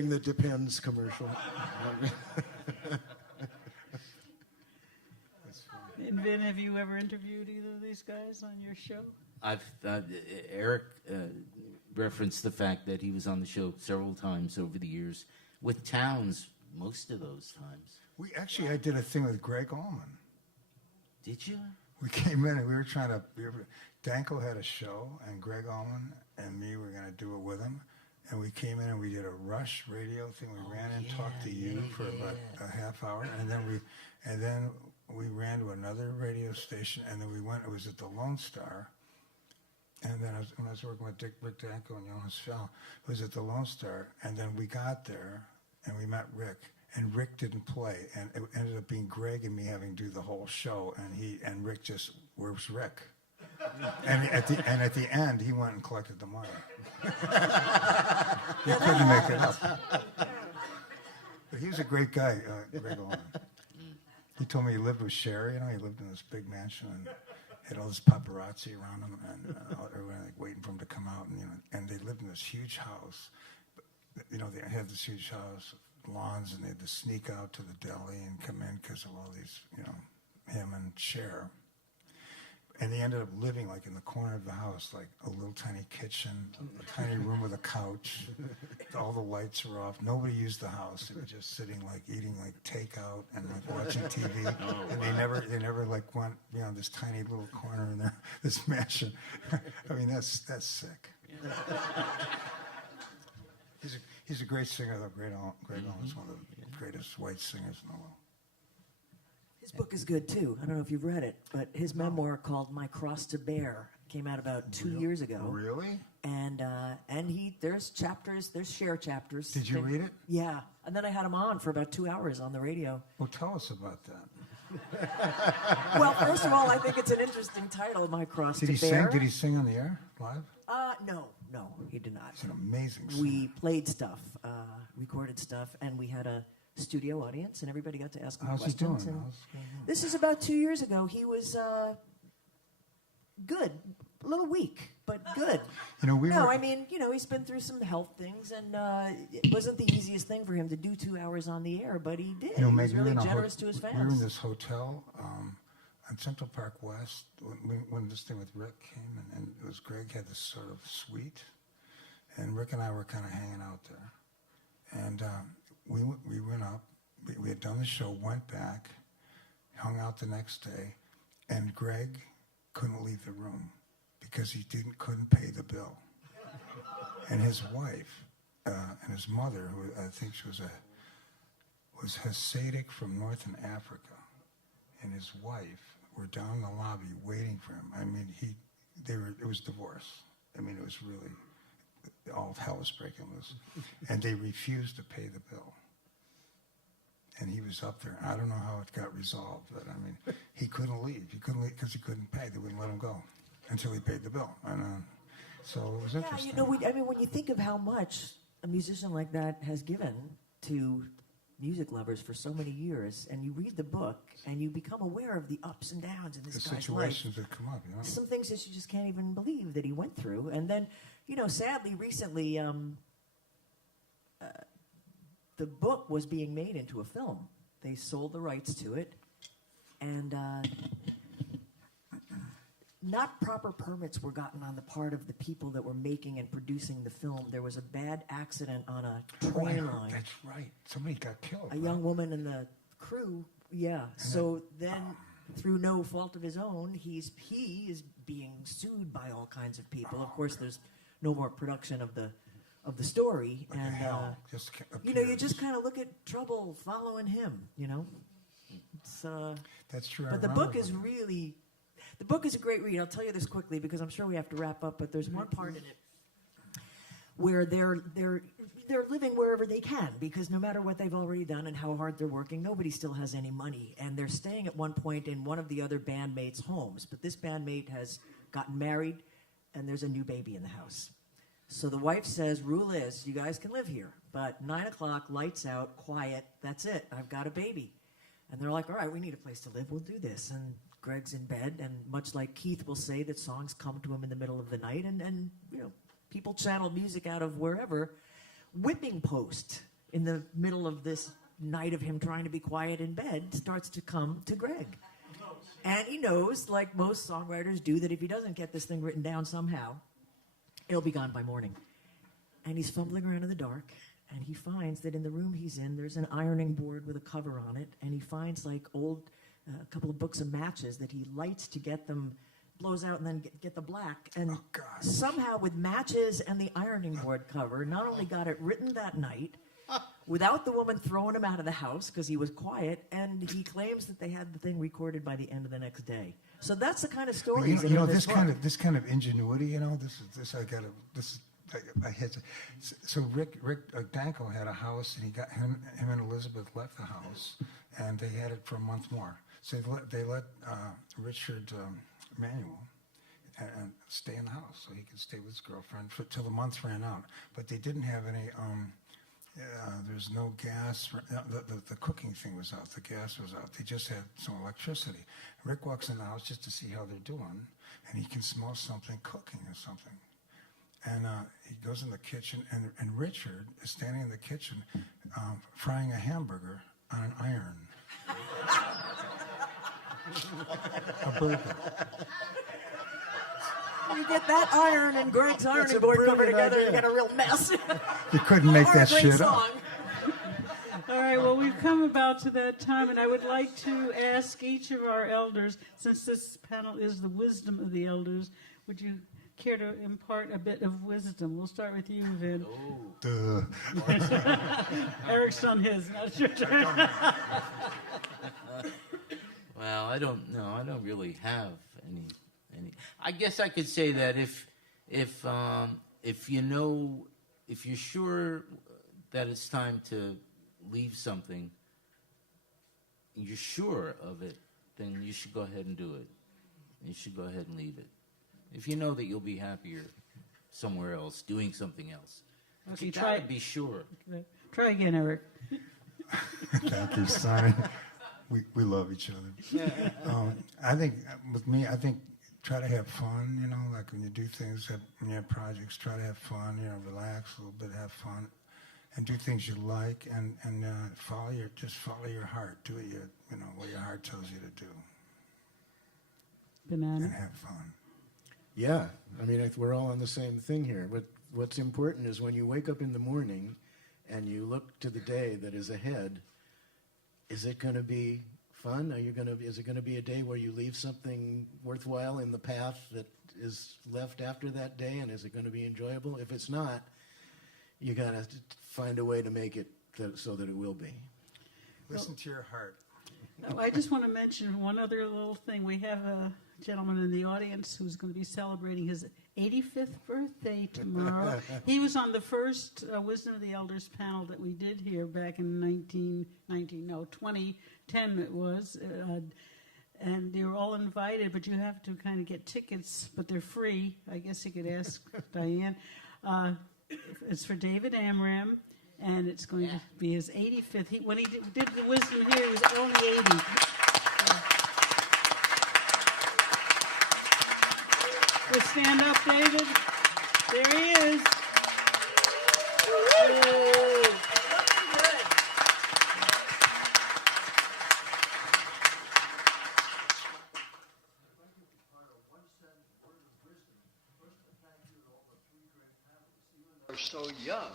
the Depends commercial. And Vin, have you ever interviewed either of these guys on your show? Eric referenced the fact that he was on the show several times over the years, with Towns most of those times. I did a thing with Greg Allman. Did you? We came in and we were trying to. Danko had a show, and Greg Allman and me were going to do it with him. And we came in and we did a Rush radio thing. We ran in, talked to you for about a half hour, and then we ran to another radio station, and then we went. It was at the Lone Star. And then when I was working with Rick Danko and Jonas Schell, it was at the Lone Star. And then we got there, and we met Rick. And Rick didn't play, and it ended up being Greg and me having to do the whole show. And Rick just, where's Rick? And at the end, he went and collected the money. He couldn't make it up. But he was a great guy, Greg Allman. He told me he lived with Sherry. You know, he lived in this big mansion and had all this paparazzi around him, and everyone like waiting for him to come out. And they lived in this huge house. You know, they had this huge house, lawns, and they had to sneak out to the deli and come in because of all these, him and Cher. And they ended up living like in the corner of the house, like a little tiny kitchen, a tiny room with a couch. All the lights were off. Nobody used the house. They were just sitting like eating like takeout and like watching TV. And they never like went, this tiny little corner in there, this mansion. I mean, that's sick. He's a great singer, though. Greg Allman's one of the greatest white singers in the world. His book is good, too. I don't know if you've read it, but his memoir called My Cross to Bear came out about 2 years ago. Really? And there's share chapters. Did you read it? Yeah. And then I had him on for about 2 hours on the radio. Well, tell us about that. Well, first of all, I think it's an interesting title, My Cross to Bear. Did he sing on the air live? No, he did not. It's an amazing singer. We played stuff, recorded stuff, and we had a studio audience, and everybody got to ask him questions. How's he doing? This is about 2 years ago. He was good, a little weak, but good. He's been through some health things, and it wasn't the easiest thing for him to do 2 hours on the air, but he did. He was really generous to his fans. We were in this hotel on Central Park West when this thing with Rick came, and it was Greg had this sort of suite, and Rick and I were kind of hanging out there, and we went up. We had done the show, went back, hung out the next day, and Greg couldn't leave the room because he couldn't pay the bill. And his wife and his mother, who I think she was Hasidic from Northern Africa, and his wife were down in the lobby waiting for him. I mean, it was divorce. I mean, it was really, all hell was breaking loose. And they refused to pay the bill. And he was up there. I don't know how it got resolved, but I mean, he couldn't leave. He couldn't leave because he couldn't pay. They wouldn't let him go until he paid the bill. And so it was interesting. Yeah, I mean, when you think of how much a musician like that has given to music lovers for so many years, and you read the book, and you become aware of the ups and downs in this The guy's situations life. that come up, you know. Some things that you just can't even believe that he went through. And then, sadly, recently, the book was being made into a film. They sold the rights to it, and not proper permits were gotten on the part of the people that were making and producing the film. There was a bad accident on a train line. That's right. Somebody got killed. A young woman in the crew, yeah. So then, through no fault of his own, he is being sued by all kinds of people. Of course, there's no more production of the story, Like and hell just you appears. just kind of look at trouble following him. It's That's true. I but the remember book is when- really, the book is a great read. I'll tell you this quickly because I'm sure we have to wrap up. But there's one part in it where they're living wherever they can, because no matter what they've already done and how hard they're working, nobody still has any money. And they're staying at one point in one of the other bandmates' homes. But this bandmate has gotten married, and there's a new baby in the house. So the wife says, rule is, you guys can live here, but 9 o'clock, lights out, quiet, that's it, I've got a baby. And they're like, all right, we need a place to live, we'll do this. And Greg's in bed, and much like Keith will say that songs come to him in the middle of the night, and people channel music out of wherever. Whipping post in the middle of this night of him trying to be quiet in bed starts to come to Greg. And he knows, like most songwriters do, that if he doesn't get this thing written down somehow, it'll be gone by morning. And he's fumbling around in the dark, and he finds that in the room he's in, there's an ironing board with a cover on it, and he finds like old, a couple of books of matches that he lights to get them, blows out and then get the black. And Oh, God. somehow with matches and the ironing board cover, not only got it written that night, without the woman throwing him out of the house because he was quiet, and he claims that they had the thing recorded by the end of the next day. So that's the kind of Well, stories. you know that are in this this kind book. of ingenuity. I hit. So Rick Danko had a house, and him and Elizabeth left the house, and they had it for a month more. So they let Richard Manuel and stay in the house, so he could stay with his girlfriend till the month ran out. But they didn't have any. There's no gas. The cooking thing was out. The gas was out. They just had some electricity. Rick walks in the house just to see how they're doing, and he can smell something cooking or something. And he goes in the kitchen, and Richard is standing in the kitchen frying a hamburger on an iron. A burger. You get that iron and Greg's That's ironing a board cover brilliant together, idea. you get a real mess. You couldn't make Or a that great shit song. up. All right, well, we've come about to that time, and I would like to ask each of our elders, since this panel is the wisdom of the elders, would you care to impart a bit of wisdom? We'll start with you, Vin. Duh. Eric's done his. Now it's your turn. Well, I don't know. I don't really have any. I guess I could say that if you're sure that it's time to leave something, you're sure of it, then you should go ahead and do it. You should go ahead and leave it. If you know that you'll be happier somewhere else, doing something else, but Okay, you try- gotta be sure. Try again, Eric. Thank you, son. We love each other. I think with me, try to have fun. Like when you do things, when you have projects, try to have fun. Relax a little bit, have fun, and do things you like, and follow your heart. Do what your heart tells you to do, and Banana. have fun. Yeah, I mean, we're all on the same thing here. But what's important is when you wake up in the morning and you look to the day that is ahead, is it going to be fun? Is it going to be a day where you leave something worthwhile in the path that is left after that day? And is it going to be enjoyable? If it's not, you got to find a way to make it so that it will be. Listen to your heart. I just want to mention one other little thing. We have a gentleman in the audience who's going to be celebrating his 85th birthday tomorrow. He was on the first Wisdom of the Elders panel that we did here back in 2010 it was. And you're all invited, but you have to kind of get tickets, but they're free. I guess you could ask Diane. It's for David Amram, and it's going to be his 85th. When he did the Wisdom here, he was only 80. Well, stand up, David. There he is. Are so young.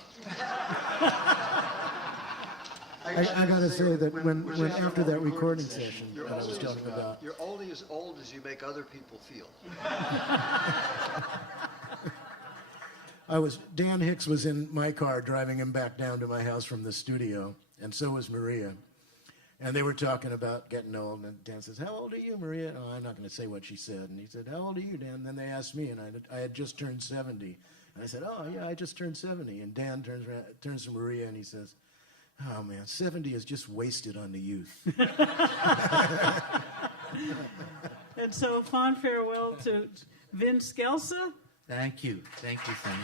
I got to say that when after that recording session that I was talking about, You're only as old as you make other people feel. Dan Hicks was in my car driving him back down to my house from the studio, and so was Maria. And they were talking about getting old, and Dan says, "How old are you, Maria?" Oh, I'm not going to say what she said. And he said, "How old are you, Dan?" And then they asked me, and I had just turned 70. And I said, "Oh, yeah, I just turned 70. And Dan turns to Maria, and he says, "Oh, man, 70 is just wasted on the youth." And so, fond farewell to Vin Scelsa, Thank you. Thank you, Fanny.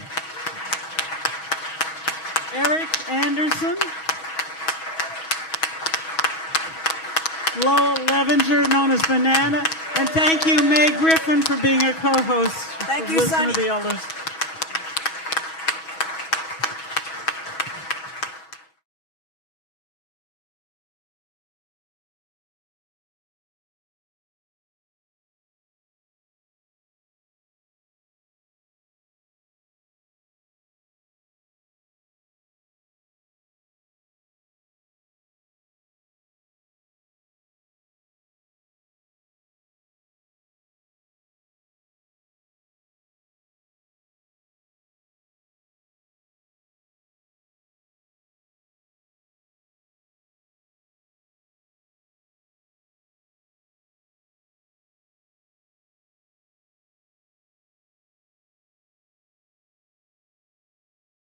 Eric Andersen, Lowell Levinger, known as Banana, and thank you, May Griffin, for being our co-host. Thank of you, Wisdom Sonny. of the Elders.